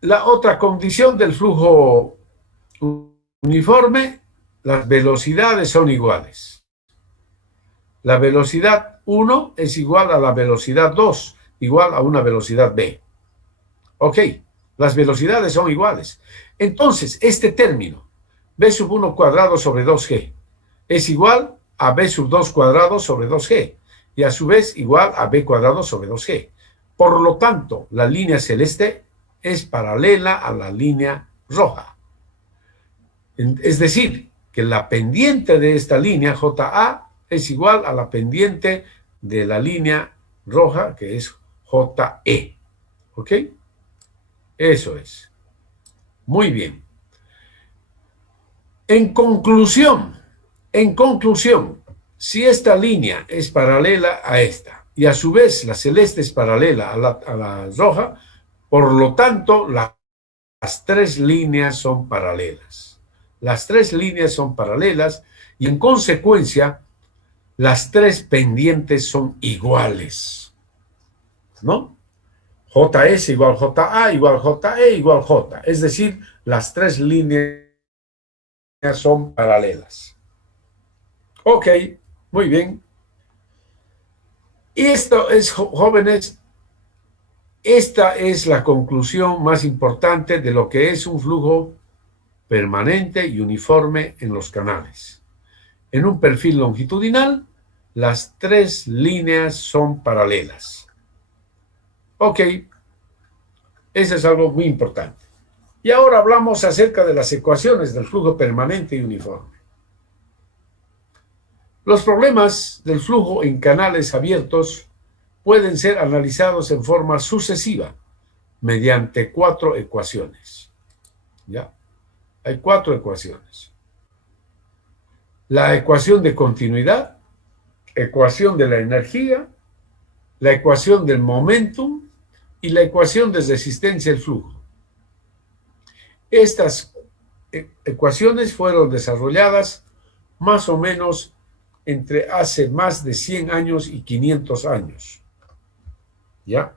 la otra condición del flujo uniforme, las velocidades son iguales. La velocidad 1 es igual a la velocidad 2, igual a una velocidad b. Ok, las velocidades son iguales. Entonces, este término, b sub 1 cuadrado sobre 2g, es igual a b sub 2 cuadrado sobre 2g, y a su vez igual a b cuadrado sobre 2g. Por lo tanto, la línea celeste es paralela a la línea roja. Es decir, que la pendiente de esta línea JA es igual a la pendiente de la línea roja, que es JE. ¿Ok? Eso es. Muy bien. En conclusión, si esta línea es paralela a esta y a su vez la celeste es paralela a la roja, por lo tanto, las tres líneas son paralelas. Las tres líneas son paralelas y en consecuencia las tres pendientes son iguales, ¿no? JS igual JA igual JE igual J. Es decir, las tres líneas son paralelas. Ok, muy bien. Y esto es, jóvenes, esta es la conclusión más importante de lo que es un flujo permanente y uniforme en los canales. En un perfil longitudinal, las tres líneas son paralelas. Ok, eso es algo muy importante. Y ahora hablamos acerca de las ecuaciones del flujo permanente y uniforme. Los problemas del flujo en canales abiertos pueden ser analizados en forma sucesiva mediante 4 ecuaciones. ¿Ya? Hay 4 ecuaciones. La ecuación de continuidad, ecuación de la energía, la ecuación del momentum y la ecuación de resistencia al flujo. Estas ecuaciones fueron desarrolladas más o menos entre hace más de 100 años y 500 años. ¿Ya?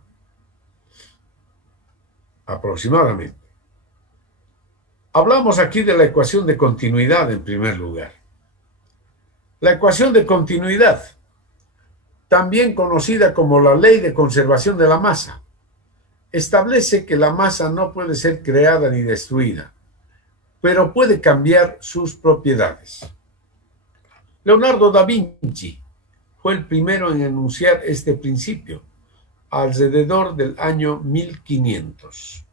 Aproximadamente. Hablamos aquí de la ecuación de continuidad en primer lugar. La ecuación de continuidad, también conocida como la ley de conservación de la masa, establece que la masa no puede ser creada ni destruida, pero puede cambiar sus propiedades. Leonardo da Vinci fue el primero en enunciar este principio, alrededor del año 1500.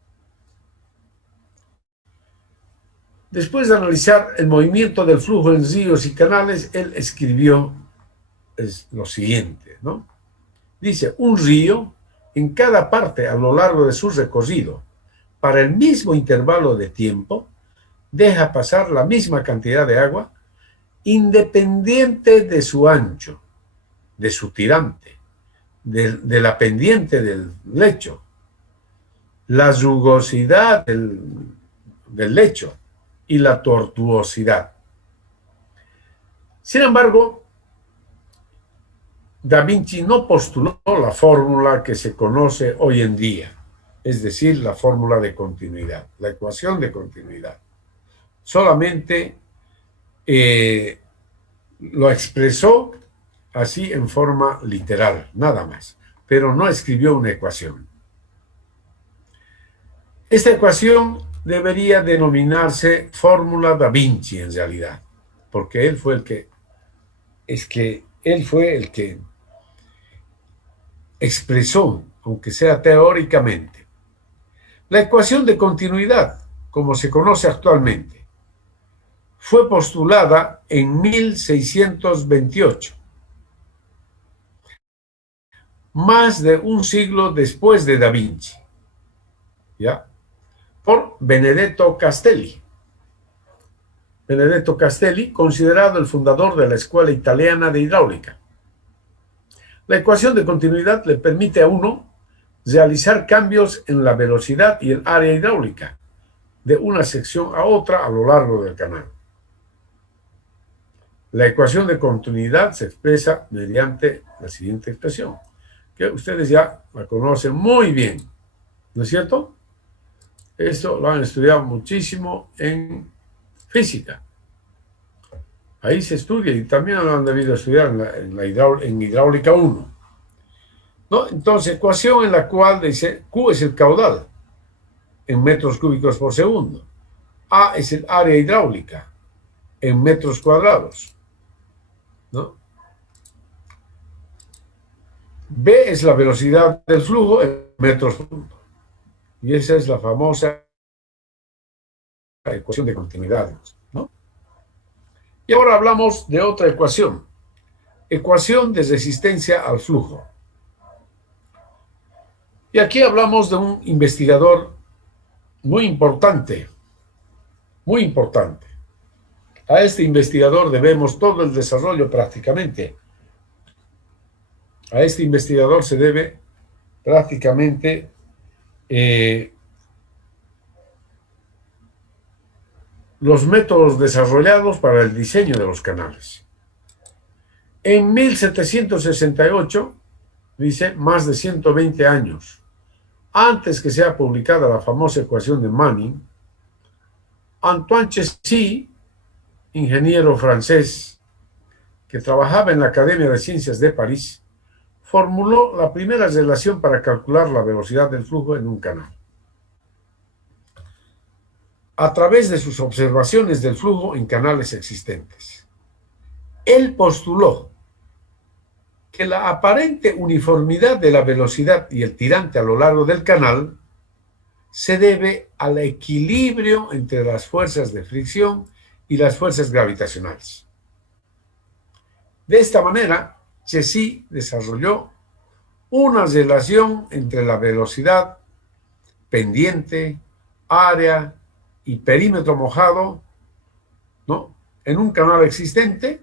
Después de analizar el movimiento del flujo en ríos y canales, él escribió lo siguiente, ¿no? Dice, un río en cada parte a lo largo de su recorrido, para el mismo intervalo de tiempo, deja pasar la misma cantidad de agua, independiente de su ancho, de su tirante, de la pendiente del lecho, la rugosidad del lecho y la tortuosidad. Sin embargo, Da Vinci no postuló la fórmula que se conoce hoy en día, es decir, la fórmula de continuidad, la ecuación de continuidad. Solamente lo expresó así en forma literal, nada más. pero no escribió una ecuación. Esta ecuación debería denominarse fórmula da Vinci en realidad, porque él fue el que expresó, aunque sea teóricamente, la ecuación de continuidad, como se conoce actualmente. Fue postulada en 1628, más de un siglo después de Da Vinci, ¿ya? Por Benedetto Castelli. Benedetto Castelli, considerado el fundador de la Escuela Italiana de Hidráulica. La ecuación de continuidad le permite a uno realizar cambios en la velocidad y el área hidráulica de una sección a otra a lo largo del canal. La ecuación de continuidad se expresa mediante la siguiente expresión, que ustedes ya la conocen muy bien, ¿no es cierto? Esto lo han estudiado muchísimo en física. Ahí se estudia y también lo han debido estudiar en hidráulica 1. ¿No? Entonces, ecuación en la cual dice Q es el caudal en metros cúbicos por segundo. A es el área hidráulica en metros cuadrados, ¿no? B es la velocidad del flujo en metros por segundo. Y esa es la famosa ecuación de continuidad, ¿no? Y ahora hablamos de otra ecuación. Ecuación de resistencia al flujo. Y aquí hablamos de un investigador muy importante, muy importante. A este investigador debemos todo el desarrollo prácticamente. A este investigador se debe prácticamente los métodos desarrollados para el diseño de los canales. En 1768, dice, más de 120 años, antes que sea publicada la famosa ecuación de Manning, Antoine Chessy, ingeniero francés que trabajaba en la Academia de Ciencias de París, formuló la primera relación para calcular la velocidad del flujo en un canal. A través de sus observaciones del flujo en canales existentes. Él postuló que la aparente uniformidad de la velocidad y el tirante a lo largo del canal se debe al equilibrio entre las fuerzas de fricción y las fuerzas gravitacionales. De esta manera, Chessy desarrolló una relación entre la velocidad, pendiente, área y perímetro mojado, ¿no?, en un canal existente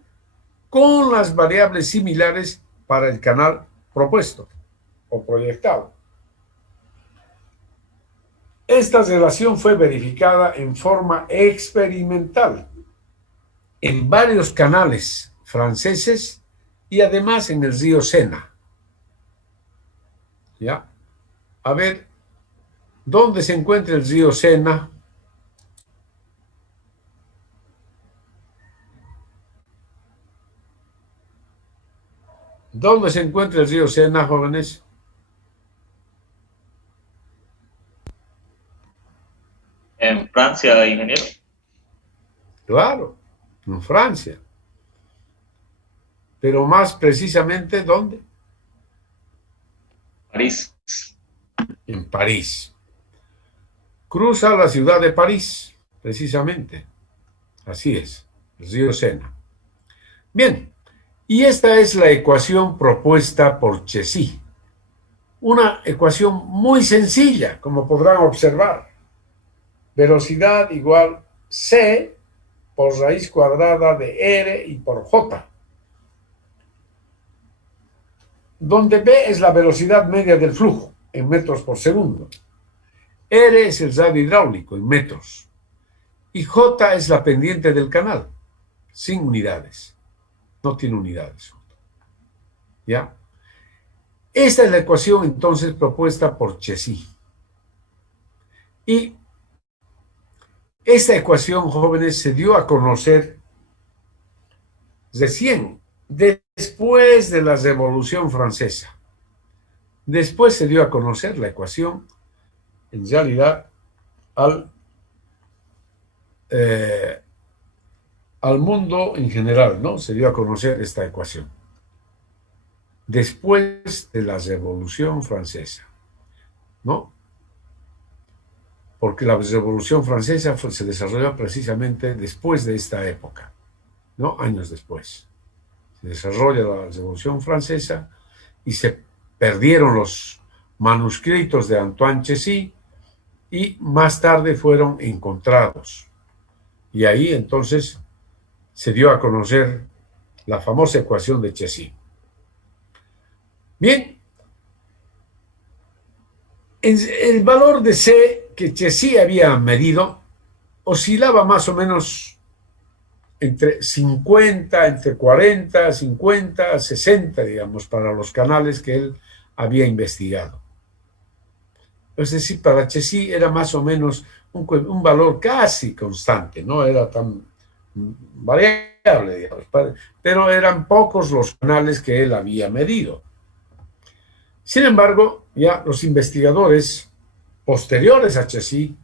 con las variables similares para el canal propuesto o proyectado. Esta relación fue verificada en forma experimental en varios canales franceses y además en el río Sena. ¿Ya? A ver, ¿dónde se encuentra el río Sena? ¿Dónde se encuentra el río Sena, jóvenes? En Francia, ingeniero. Claro, en Francia. Pero más precisamente, ¿dónde? París. En París. Cruza la ciudad de París, precisamente. Así es, el río Sena. Bien, y esta es la ecuación propuesta por Chessy. Una ecuación muy sencilla, como podrán observar. Velocidad igual C por raíz cuadrada de R y por J, donde B es la velocidad media del flujo en metros por segundo, R es el radio hidráulico en metros y J es la pendiente del canal, sin unidades, no tiene unidades. ¿Ya? Esta es la ecuación entonces propuesta por Chessy. Y esta ecuación, jóvenes, se dio a conocer recién, después de la Revolución Francesa, Después se dio a conocer la ecuación, en realidad, al mundo en general, ¿no? Se dio a conocer esta ecuación. Después de la Revolución Francesa, ¿no? Porque la Revolución Francesa se desarrolló precisamente después de esta época, ¿no? Años después. Se desarrolla la Revolución Francesa y se perdieron los manuscritos de Antoine Chessy y más tarde fueron encontrados. Y ahí entonces se dio a conocer la famosa ecuación de Chessy. Bien, el valor de C que Chessy había medido oscilaba más o menos entre 50, entre 40, 50, 60, digamos, para los canales que él había investigado. Es decir, para Chessy era más o menos un valor casi constante, no era tan variable, digamos, pero eran pocos los canales que él había medido. Sin embargo, ya los investigadores posteriores a Chessy,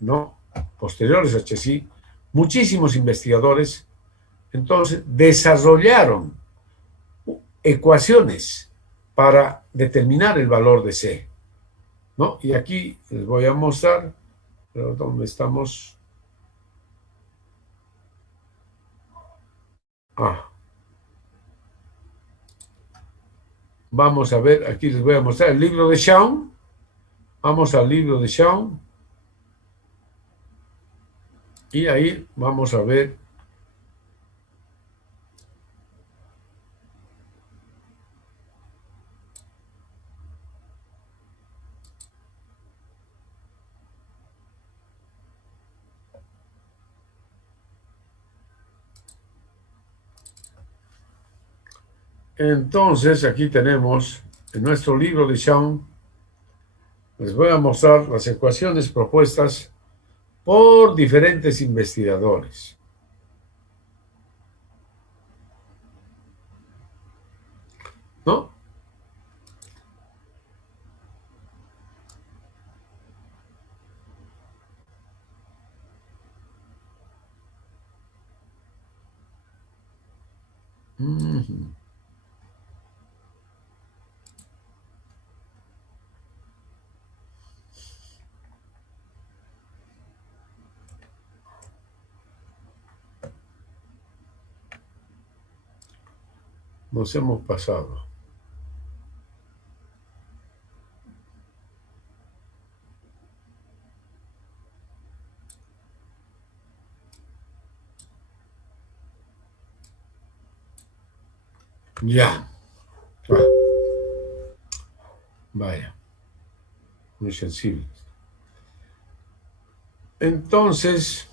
¿no? Posteriores a Chessy, muchísimos investigadores, entonces desarrollaron ecuaciones para determinar el valor de C, ¿no? Y aquí les voy a mostrar dónde estamos. Vamos a ver, aquí les voy a mostrar el libro de Shawn. Vamos al libro de Shawn. Y ahí vamos a ver entonces aquí tenemos en nuestro libro de Shawn, les voy a mostrar las ecuaciones propuestas por diferentes investigadores. ¿No? Nos hemos pasado. Ya. Vaya. Muy sensible. Entonces,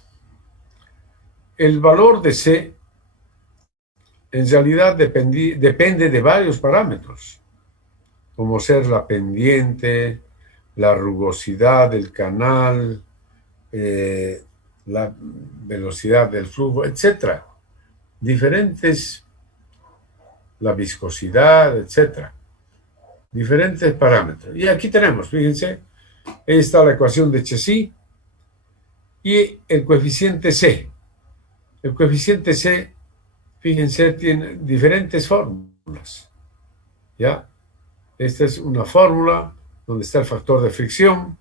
el valor de C en realidad depende de varios parámetros, como ser la pendiente, la rugosidad del canal, la velocidad del flujo, etc. Diferentes, la viscosidad, etc. Diferentes parámetros. Y aquí tenemos, fíjense, ahí está la ecuación de Chessy y el coeficiente C. El coeficiente C, fíjense, tiene diferentes fórmulas. ¿Ya? Esta es una fórmula donde está el factor de fricción.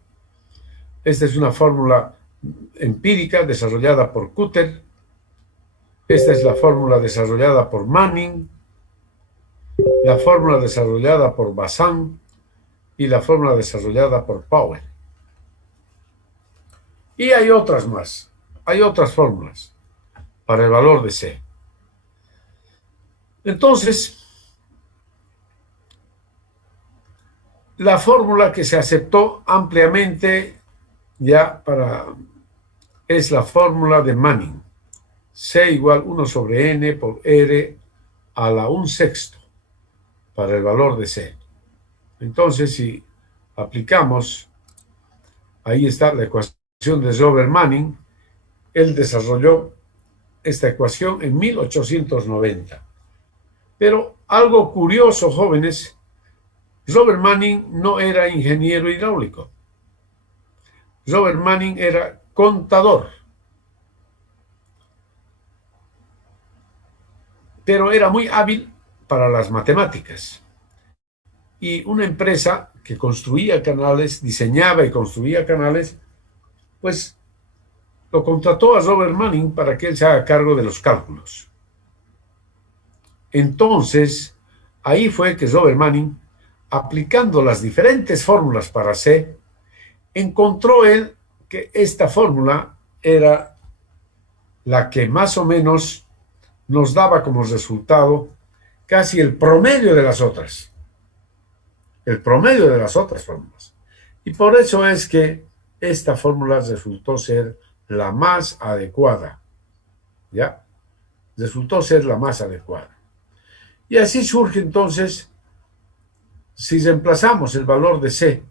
Esta es una fórmula empírica desarrollada por Kutter. Esta es la fórmula desarrollada por Manning, la fórmula desarrollada por Bazin y la fórmula desarrollada por Powell. Y hay otras más. Hay otras fórmulas para el valor de C. Entonces, la fórmula que se aceptó ampliamente ya es la fórmula de Manning. C igual 1 sobre N por R a la 1/6 para el valor de C. Entonces, si aplicamos, ahí está la ecuación de Robert Manning. Él desarrolló esta ecuación en 1890. Pero algo curioso, jóvenes, Robert Manning no era ingeniero hidráulico. Robert Manning era contador. Pero era muy hábil para las matemáticas. Y una empresa que construía canales, diseñaba y construía canales, pues lo contrató a Robert Manning para que él se haga cargo de los cálculos. Entonces, ahí fue que Robert Manning, aplicando las diferentes fórmulas para C, encontró él que esta fórmula era la que más o menos nos daba como resultado casi el promedio de las otras. El promedio de las otras fórmulas. Y por eso es que esta fórmula resultó ser la más adecuada. ¿Ya? Resultó ser la más adecuada. Y así surge entonces, si reemplazamos el valor de C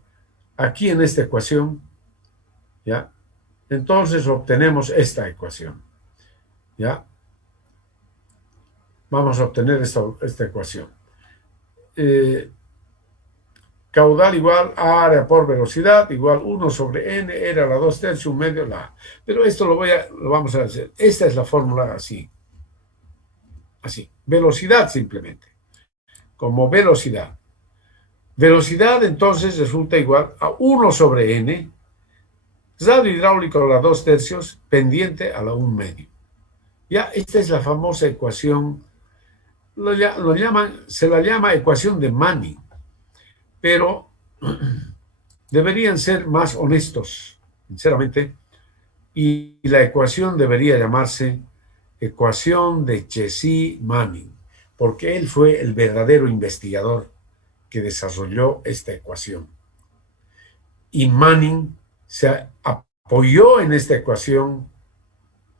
aquí en esta ecuación, ¿ya? Entonces obtenemos esta ecuación. ¿Ya? Vamos a obtener esta ecuación. Caudal igual a área por velocidad, igual 1 sobre n, era la 2/3, 1/2 la A. Pero esto lo vamos a hacer. Esta es la fórmula así. Así. Velocidad simplemente. Como velocidad. Velocidad entonces resulta igual a 1 sobre n, radio hidráulico a la 2/3, pendiente a la 1/2. Ya, esta es la famosa ecuación, se la llama ecuación de Manning, pero deberían ser más honestos, sinceramente, y la ecuación debería llamarse ecuación de Chesky-Manning, porque él fue el verdadero investigador que desarrolló esta ecuación. Y Manning se apoyó en esta ecuación,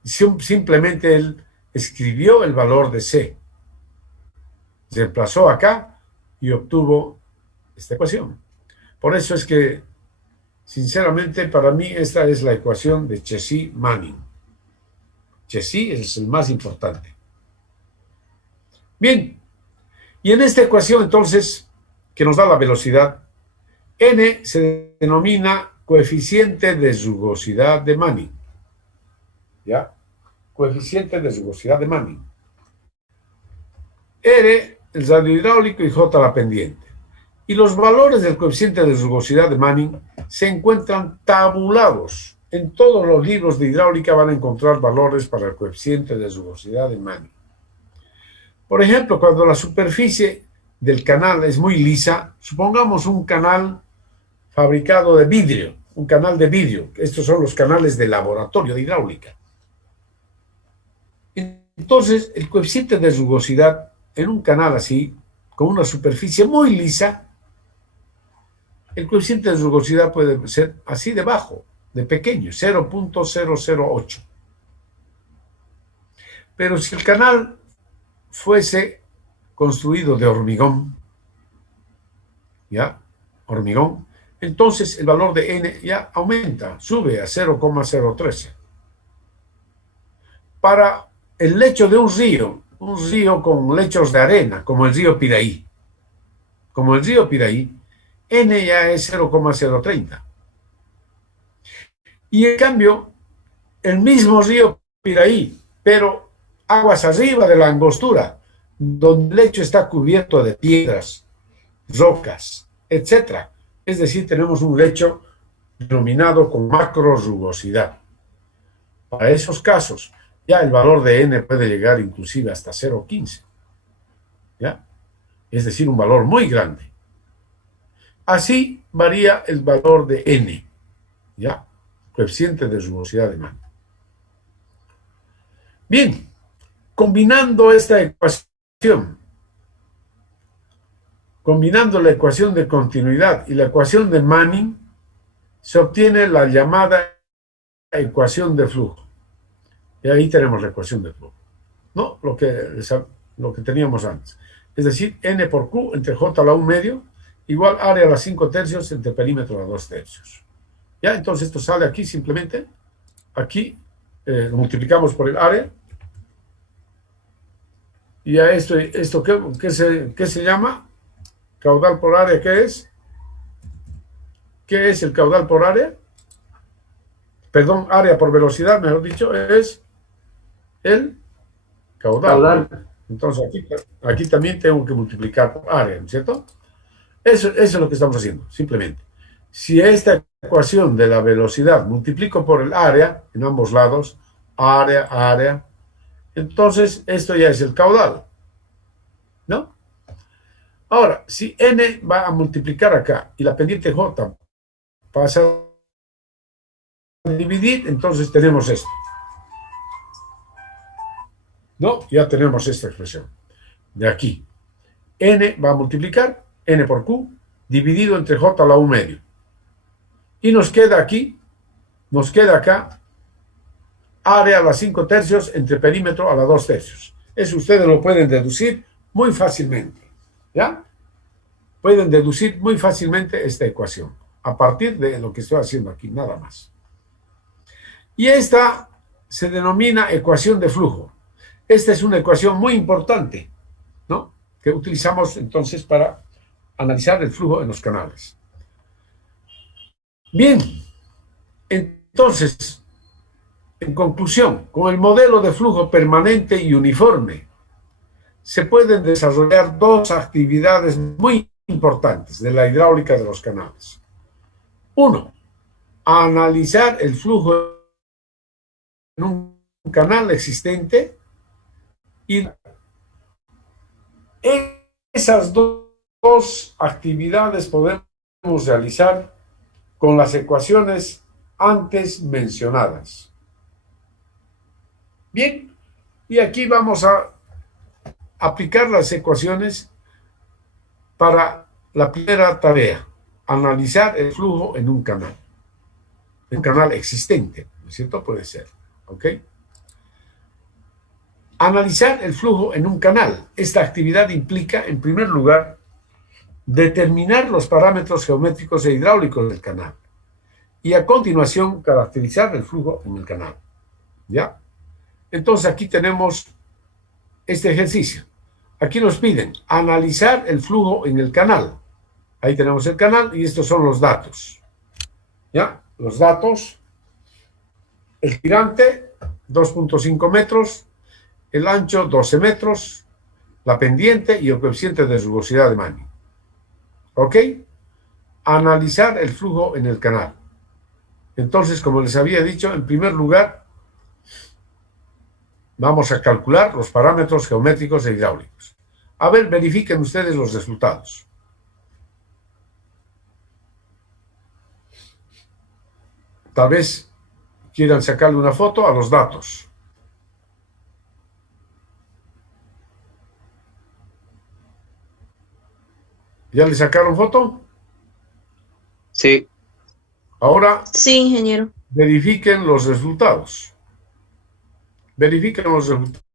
simplemente él escribió el valor de C, reemplazó acá y obtuvo esta ecuación. Por eso es que, sinceramente, para mí esta es la ecuación de Chesky-Manning. Chesky es el más importante. Bien, y en esta ecuación entonces, que nos da la velocidad, n se denomina coeficiente de rugosidad de Manning. ¿Ya? Coeficiente de rugosidad de Manning. R, el radio hidráulico, y J, la pendiente. Y los valores del coeficiente de rugosidad de Manning se encuentran tabulados. En todos los libros de hidráulica van a encontrar valores para el coeficiente de rugosidad de Manning. Por ejemplo, cuando la superficie del canal es muy lisa, supongamos un canal fabricado de vidrio, un canal de vidrio. Estos son los canales de laboratorio de hidráulica. Entonces, el coeficiente de rugosidad en un canal así, con una superficie muy lisa, el coeficiente de rugosidad puede ser así de bajo, de pequeño, 0.008. Pero si el canal fuese construido de hormigón, ¿ya? Hormigón, entonces el valor de n ya aumenta, sube a 0,013. Para el lecho de un río con lechos de arena, como el río Piraí, n ya es 0,030. Y en cambio, el mismo río Piraí, pero aguas arriba de la angostura, donde el lecho está cubierto de piedras, rocas, etc. Es decir, tenemos un lecho denominado con macro rugosidad. Para esos casos, ya el valor de n puede llegar inclusive hasta 0,15. ¿Ya? Es decir, un valor muy grande. Así varía el valor de n, ¿ya? Coeficiente de rugosidad de Manning. Bien, combinando esta ecuación, combinando la ecuación de continuidad y la ecuación de Manning, se obtiene la llamada ecuación de flujo. Y ahí tenemos la ecuación de flujo. ¿No? Lo que teníamos antes. Es decir, n por q entre j a la 1/2 igual área a la 5/3 entre perímetro a la 2/3. ¿Ya? Entonces esto sale aquí simplemente. Aquí lo multiplicamos por el área. Y a esto ¿qué se llama? Caudal por área, ¿qué es? ¿Qué es el caudal por área? Perdón, área por velocidad, mejor dicho, es el caudal. Entonces aquí también tengo que multiplicar por área, ¿no es cierto? Eso es lo que estamos haciendo, simplemente. Si esta ecuación de la velocidad multiplico por el área en ambos lados, área, entonces esto ya es el caudal, ¿no? Ahora, si n va a multiplicar acá y la pendiente j pasa a dividir, entonces tenemos esto, ¿no? Ya tenemos esta expresión de aquí. N va a multiplicar, n por q, dividido entre j a la u medio. Y nos queda aquí, nos queda acá, área a la 5 tercios entre perímetro a la 2 tercios. Eso ustedes lo pueden deducir muy fácilmente, ¿ya? Pueden deducir muy fácilmente esta ecuación, a partir de lo que estoy haciendo aquí, nada más. Y esta se denomina ecuación de flujo. Esta es una ecuación muy importante, ¿no? Que utilizamos entonces para analizar el flujo en los canales. Bien, entonces, en conclusión, con el modelo de flujo permanente y uniforme, se pueden desarrollar dos actividades muy importantes de la hidráulica de los canales. Uno, analizar el flujo en un canal existente y esas dos actividades podemos realizar con las ecuaciones antes mencionadas. Bien, y aquí vamos a aplicar las ecuaciones para la primera tarea, analizar el flujo en un canal existente, ¿no es cierto? Puede ser, ¿ok? Analizar el flujo en un canal. Esta actividad implica, en primer lugar, determinar los parámetros geométricos e hidráulicos del canal y a continuación caracterizar el flujo en el canal. ¿Ya? Entonces aquí tenemos este ejercicio. Aquí nos piden analizar el flujo en el canal. Ahí tenemos el canal y estos son los datos. ¿Ya? Los datos. El girante, 2.5 metros. El ancho, 12 metros. La pendiente y el coeficiente de rugosidad de Manning. ¿Ok? Analizar el flujo en el canal. Entonces, como les había dicho, en primer lugar, vamos a calcular los parámetros geométricos e hidráulicos. A ver, verifiquen ustedes los resultados. Tal vez quieran sacarle una foto a los datos. ¿Ya le sacaron foto? Sí. Ahora Sí, ingeniero. verifiquen los resultados. Verifiquen los resultados.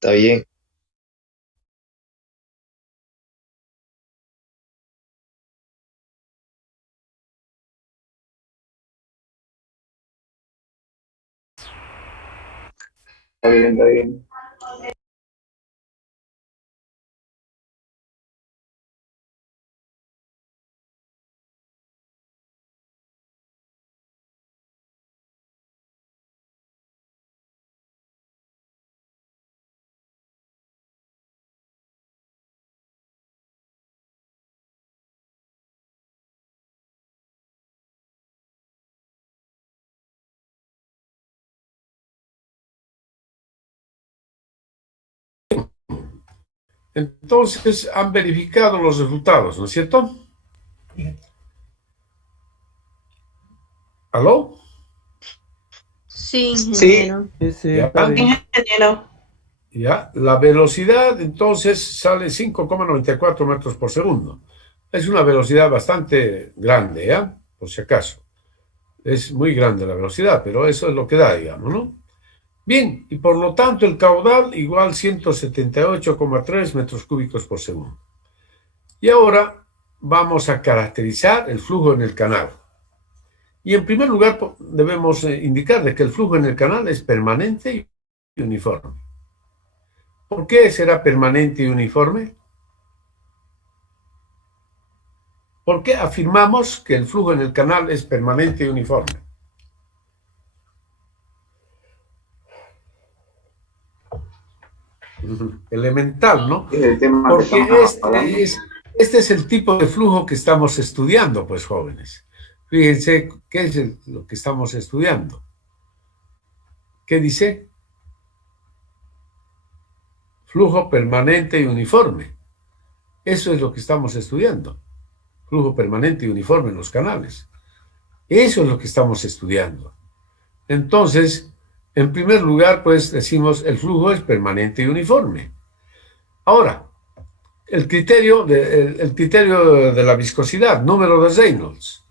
Está bien. Está bien, está bien. Entonces han verificado los resultados, ¿no es cierto? ¿Aló? Sí, Sí. ingeniero. Sí, Ya. está bien. Ingeniero. Ya, la velocidad entonces sale 5,94 metros por segundo. Es una velocidad bastante grande, ¿ya? Por si acaso. Es muy grande la velocidad, pero eso es lo que da, digamos, ¿no? Bien, y por lo tanto el caudal igual 178,3 metros cúbicos por segundo. Y ahora vamos a caracterizar el flujo en el canal. Y en primer lugar debemos indicar de que el flujo en el canal es permanente y uniforme. ¿Por qué será permanente y uniforme? ¿Por qué afirmamos que el flujo en el canal es permanente y uniforme? Elemental, ¿no? Es el tema que Porque estamos hablando. este es el tipo de flujo que estamos estudiando, pues jóvenes. Fíjense qué es lo que estamos estudiando. ¿Qué dice? Flujo permanente y uniforme. Eso es lo que estamos estudiando. Flujo permanente y uniforme en los canales. Eso es lo que estamos estudiando. Entonces, en primer lugar, pues decimos el flujo es permanente y uniforme. Ahora, el criterio de la viscosidad, número de Reynolds.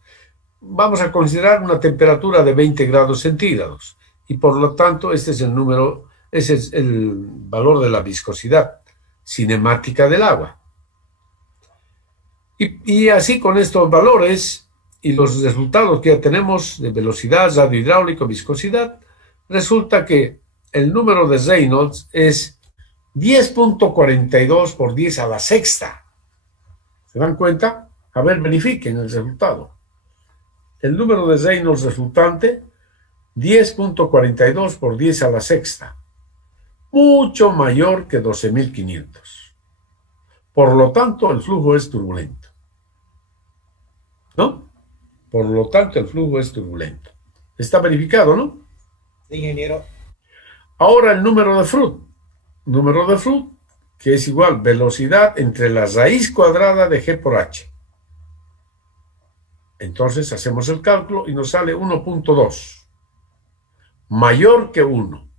Vamos a considerar una temperatura de 20 grados centígrados y por lo tanto este es el número, ese es el valor de la viscosidad cinemática del agua. Y así con estos valores y los resultados que ya tenemos de velocidad, radio hidráulico, viscosidad, resulta que el número de Reynolds es 10.42 por 10 a la sexta. ¿Se dan cuenta? A ver, verifiquen el resultado. El número de Reynolds resultante, 10.42 por 10 a la sexta. Mucho mayor que 12.500. Por lo tanto, el flujo es turbulento. ¿No? Por lo tanto, el flujo es turbulento. Está verificado, ¿no? Sí, ingeniero. Ahora el número de Froude. Número de Froude, que es igual velocidad entre la raíz cuadrada de G por H. Entonces hacemos el cálculo y nos sale 1.2. Mayor que 1.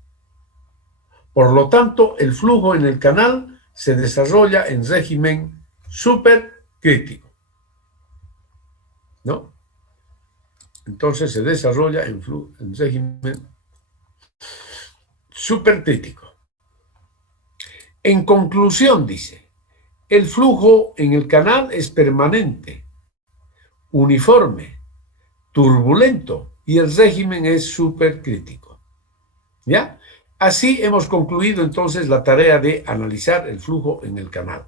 Por lo tanto, el flujo en el canal se desarrolla en régimen supercrítico. ¿No? Entonces se desarrolla en régimen supercrítico. En conclusión, dice, el flujo en el canal es permanente, uniforme, turbulento y el régimen es supercrítico. ¿Ya? Así hemos concluido entonces la tarea de analizar el flujo en el canal.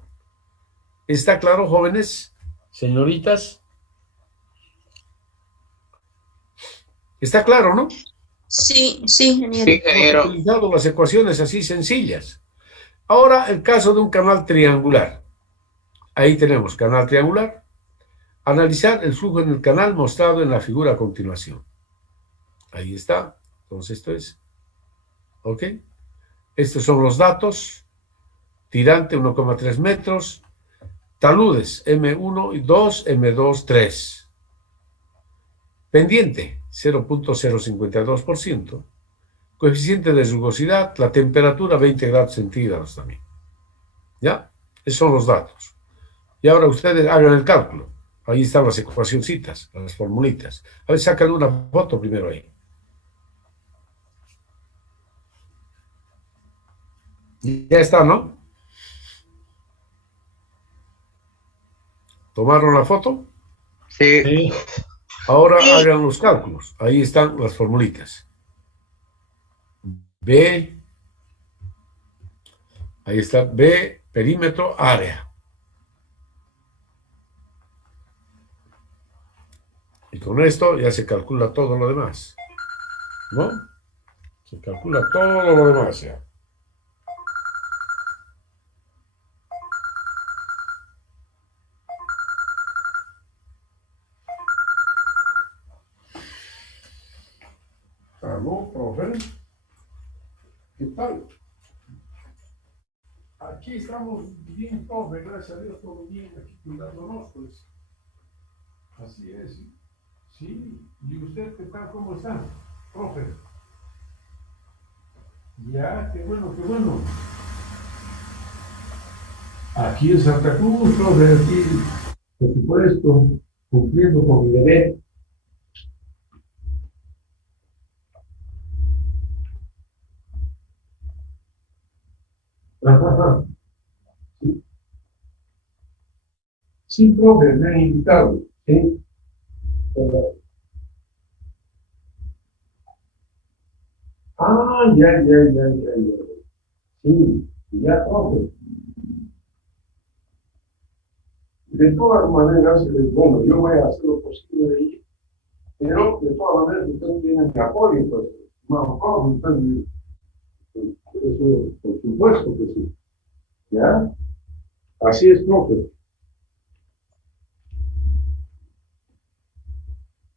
¿Está claro, jóvenes? Señoritas. ¿Está claro, no? Sí, sí, ingeniero. Sí, ingeniero. Hemos utilizado las ecuaciones así sencillas. Ahora el caso de un canal triangular. Ahí tenemos canal triangular. Analizar el flujo en el canal mostrado en la figura a continuación. Ahí está. Entonces esto es. ¿Ok? Estos son los datos. Tirante 1,3 metros. Taludes M1 y 2, M2, 3. Pendiente 0.052%. Coeficiente de rugosidad, la temperatura 20 grados centígrados también. ¿Ya? Esos son los datos. Y ahora ustedes hagan el cálculo. Ahí están las ecuacioncitas, las formulitas. A ver, sacan una foto primero ahí. Ya está, ¿no? ¿Tomaron la foto? Sí. Sí. Ahora Sí. hagan los cálculos. Ahí están las formulitas. B, ahí está B, perímetro, área. Y con esto ya se calcula todo lo demás, ¿no? Se calcula todo lo demás ya. Aló, profe. ¿Qué tal? Aquí estamos bien, profe, gracias a Dios, todo bien, aquí cuidándonos, pues. Así es. Sí. ¿Y usted qué tal? ¿Cómo está, profe? Ya, qué bueno, qué bueno. Aquí en Santa Cruz, profe, aquí, por supuesto, cumpliendo con mi deber. Ajá, ajá. Sí, sí, profe, me han invitado, ¿sí? Pero- ya, ya, ya, ya, ya. Sí, ya, profe. De todas maneras, bueno, yo voy a hacer lo posible de ir, pero de todas maneras ustedes tienen mi apoyo, pues, no, profe, ustedes, eso, por supuesto que sí, ¿ya? Así es, profe.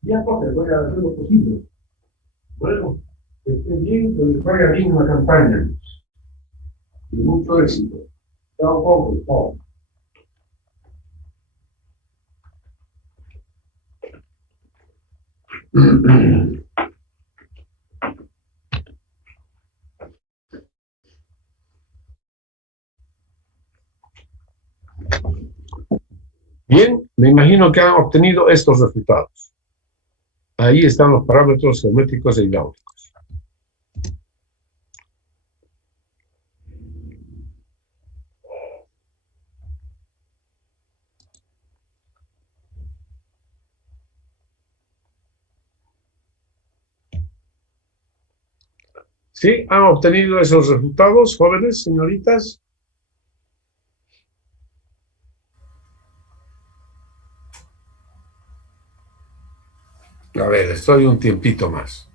Ya, profe, voy a hacer lo posible. Bueno, que esté bien, que les vaya bien la campaña y mucho éxito. Chao, profe, chao. Bien, me imagino que han obtenido estos resultados. Ahí están los parámetros geométricos e hidráulicos. ¿Sí? ¿Han obtenido esos resultados, jóvenes, señoritas? A ver, estoy un tiempito más.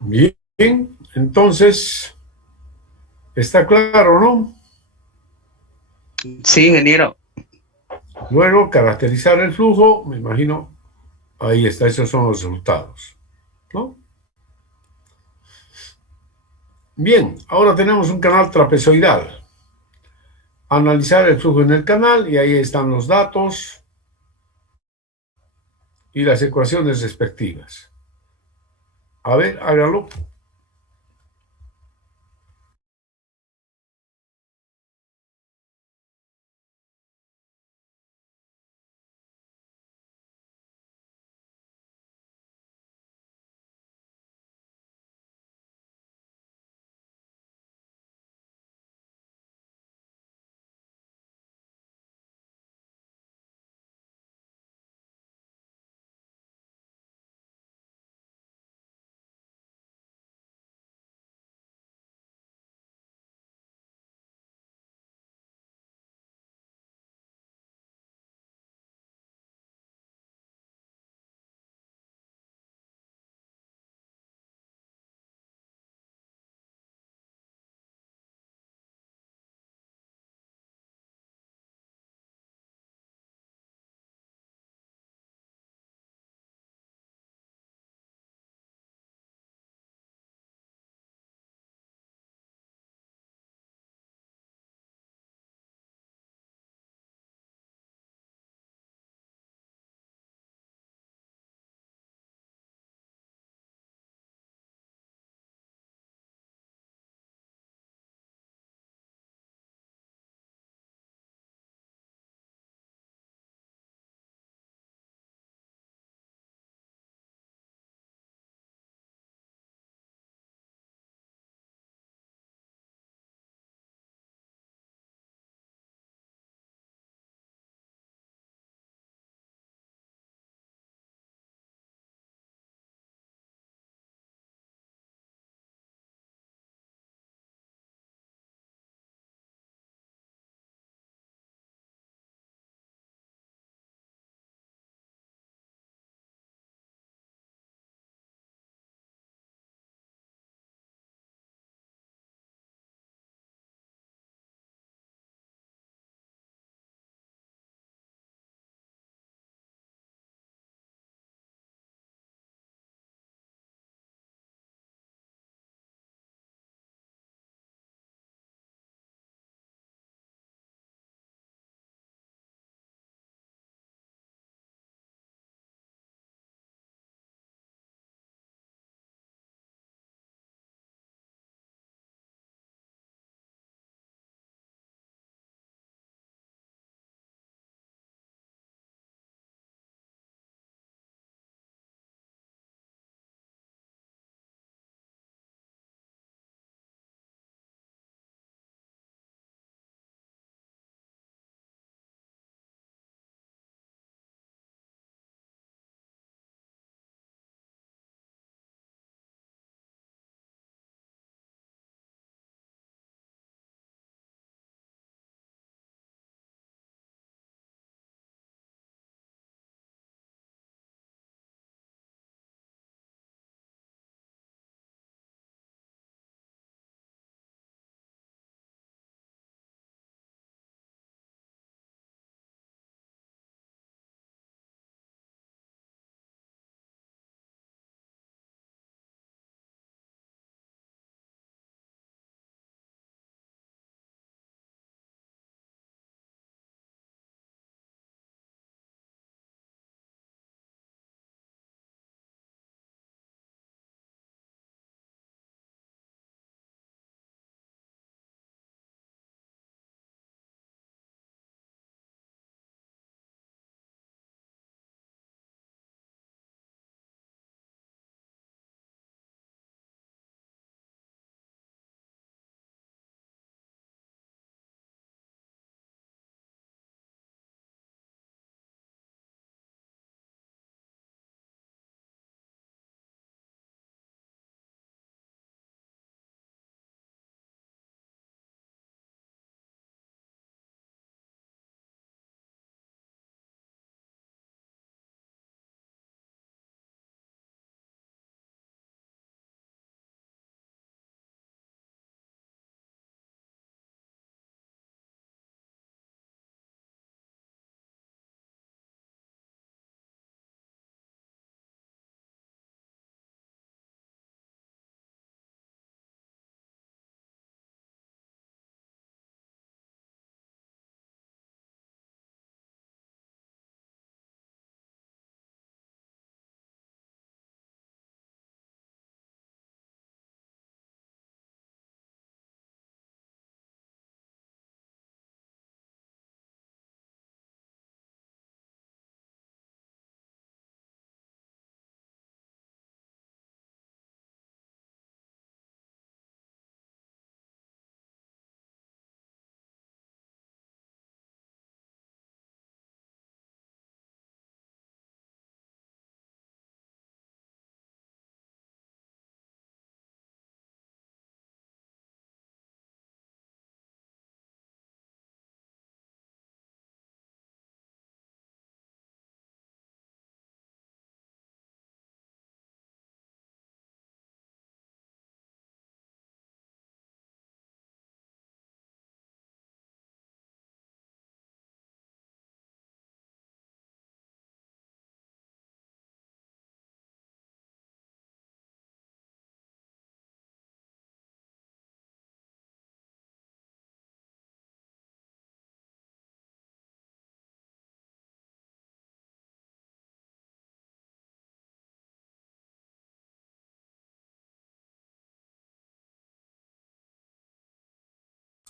Bien, entonces, está claro, ¿no? Sí, ingeniero. Luego, caracterizar el flujo, me imagino, ahí está, esos son los resultados, ¿no? Bien, ahora tenemos un canal trapezoidal. Analizar el flujo en el canal y ahí están los datos y las ecuaciones respectivas. A ver, hágalo.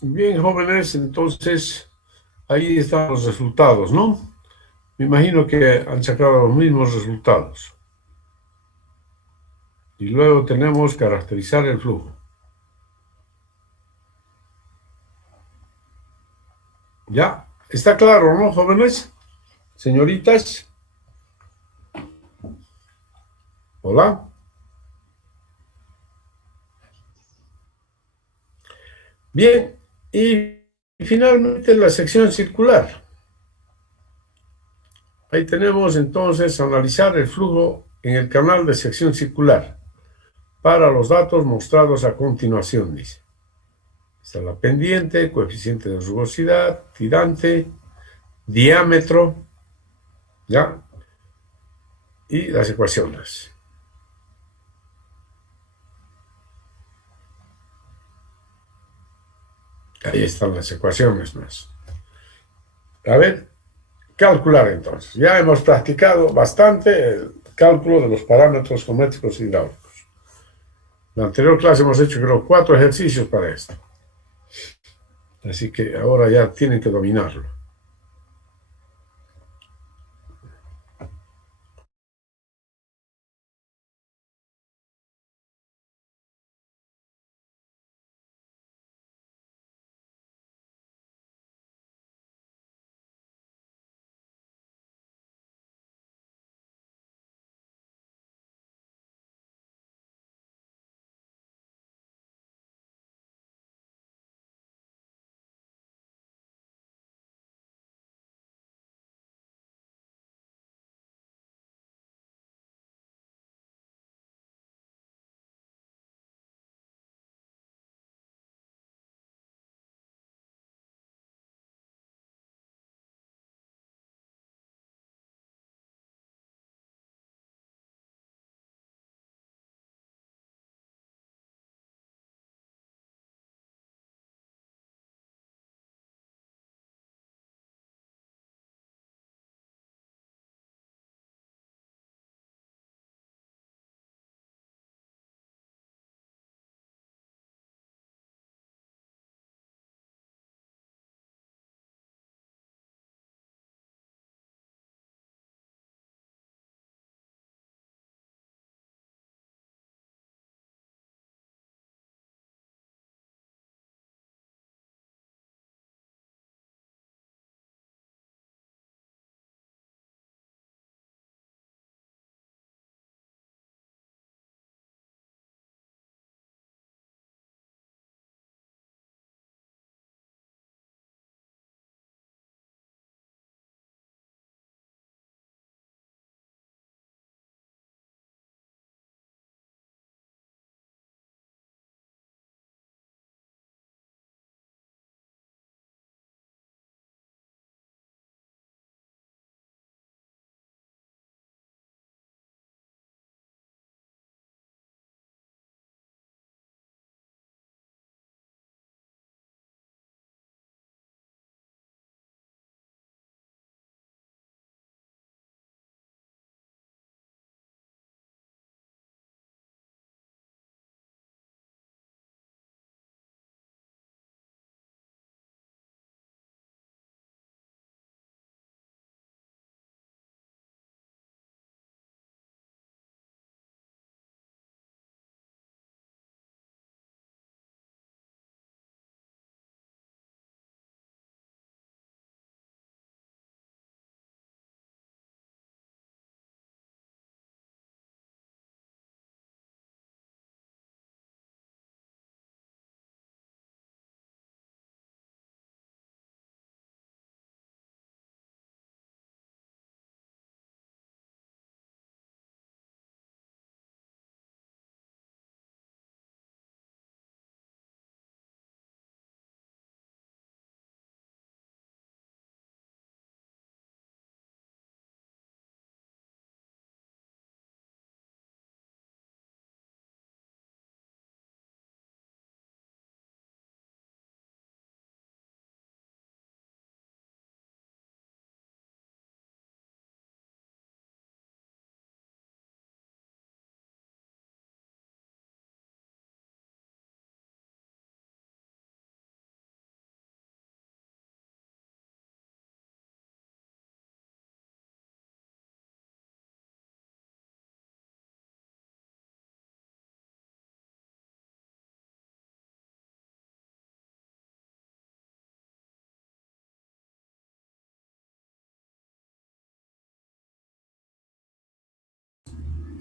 Bien, jóvenes, entonces ahí están los resultados, ¿no? Me imagino que han sacado los mismos resultados. Y luego tenemos caracterizar el flujo. ¿Ya? ¿Está claro, no, jóvenes? Señoritas. Hola. Bien, y finalmente la sección circular. Ahí tenemos entonces analizar el flujo en el canal de sección circular para los datos mostrados a continuación, dice. Está la pendiente, coeficiente de rugosidad, tirante, diámetro, ¿ya? Y las ecuaciones. Ahí están las ecuaciones más. A ver, calcular entonces. Ya hemos practicado bastante el cálculo de los parámetros geométricos hidráulicos. En la anterior clase hemos hecho, creo, 4 ejercicios para esto. Así que ahora ya tienen que dominarlo.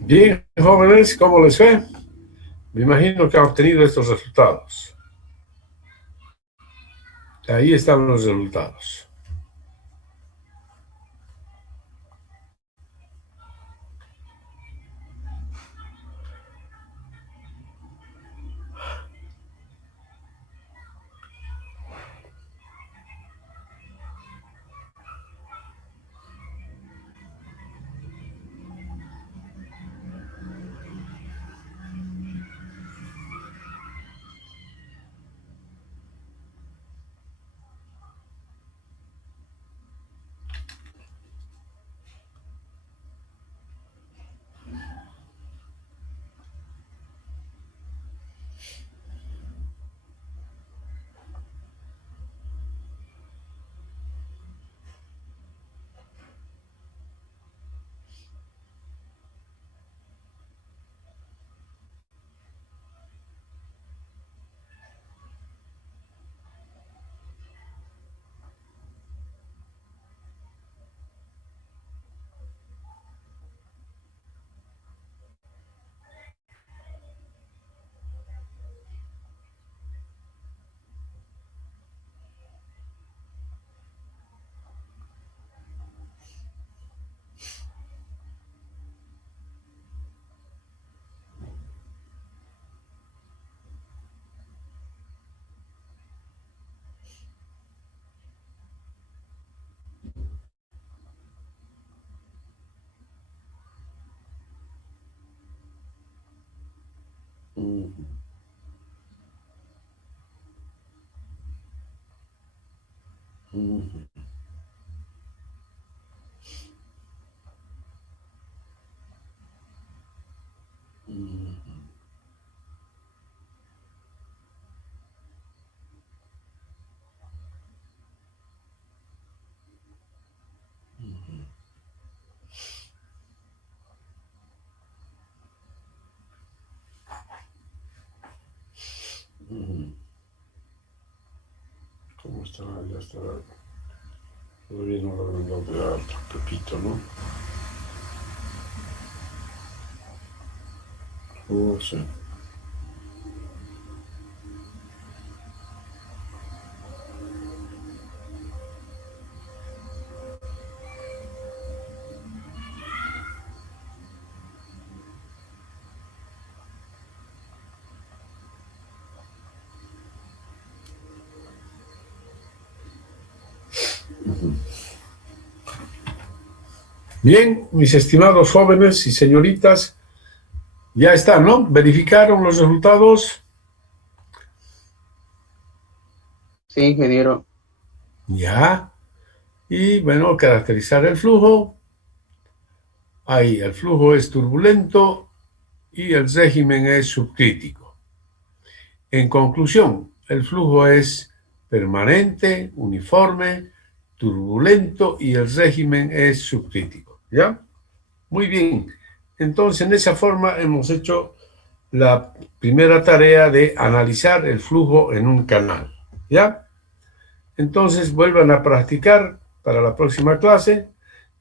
Bien, jóvenes, ¿cómo les fue? Me imagino que han obtenido estos resultados. Ahí están los resultados. ¿Cómo estará? Ya estará. Todavía no lo han dado de alta, Pepito, ¿no? Oh, sí. Bien, mis estimados jóvenes y señoritas, ya está, ¿no? ¿Verificaron los resultados? Sí, ingeniero. Ya. Y bueno, caracterizar el flujo. Ahí, el flujo es turbulento y el régimen es subcrítico. En conclusión, el flujo es permanente, uniforme, turbulento y el régimen es subcrítico. ¿Ya? Muy bien. Entonces, en esa forma hemos hecho la primera tarea de analizar el flujo en un canal. ¿Ya? Entonces, vuelvan a practicar para la próxima clase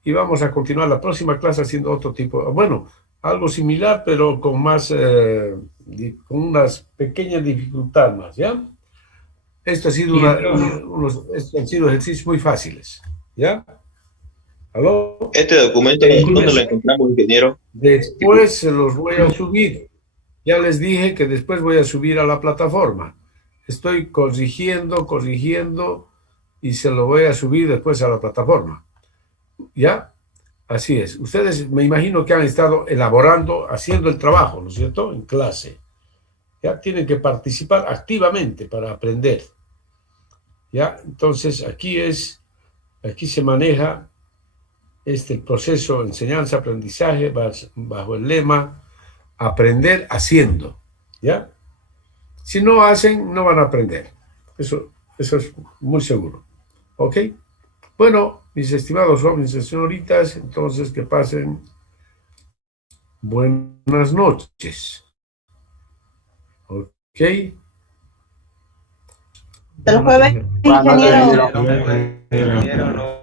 y vamos a continuar la próxima clase haciendo otro tipo, bueno, algo similar, pero con más, con unas pequeñas dificultades más, ¿ya? Esto ha sido estos han sido ejercicios muy fáciles, ¿ya? ¿Aló? Este documento, ¿dónde lo encontramos, ingeniero? Después se los voy a subir. Ya les dije que después voy a subir a la plataforma. Estoy corrigiendo y se lo voy a subir después a la plataforma. ¿Ya? Así es. Ustedes me imagino que han estado elaborando, haciendo el trabajo, ¿no es cierto? En clase. Ya tienen que participar activamente para aprender. ¿Ya? Entonces, aquí se maneja el proceso de enseñanza-aprendizaje bajo el lema aprender haciendo. ¿Ya? Si no hacen, no van a aprender. Eso es muy seguro. ¿Ok? Bueno, mis estimados jóvenes y señoritas, entonces que pasen buenas noches. ¿Ok? Hasta el jueves, ingeniero. Ingeniero, no.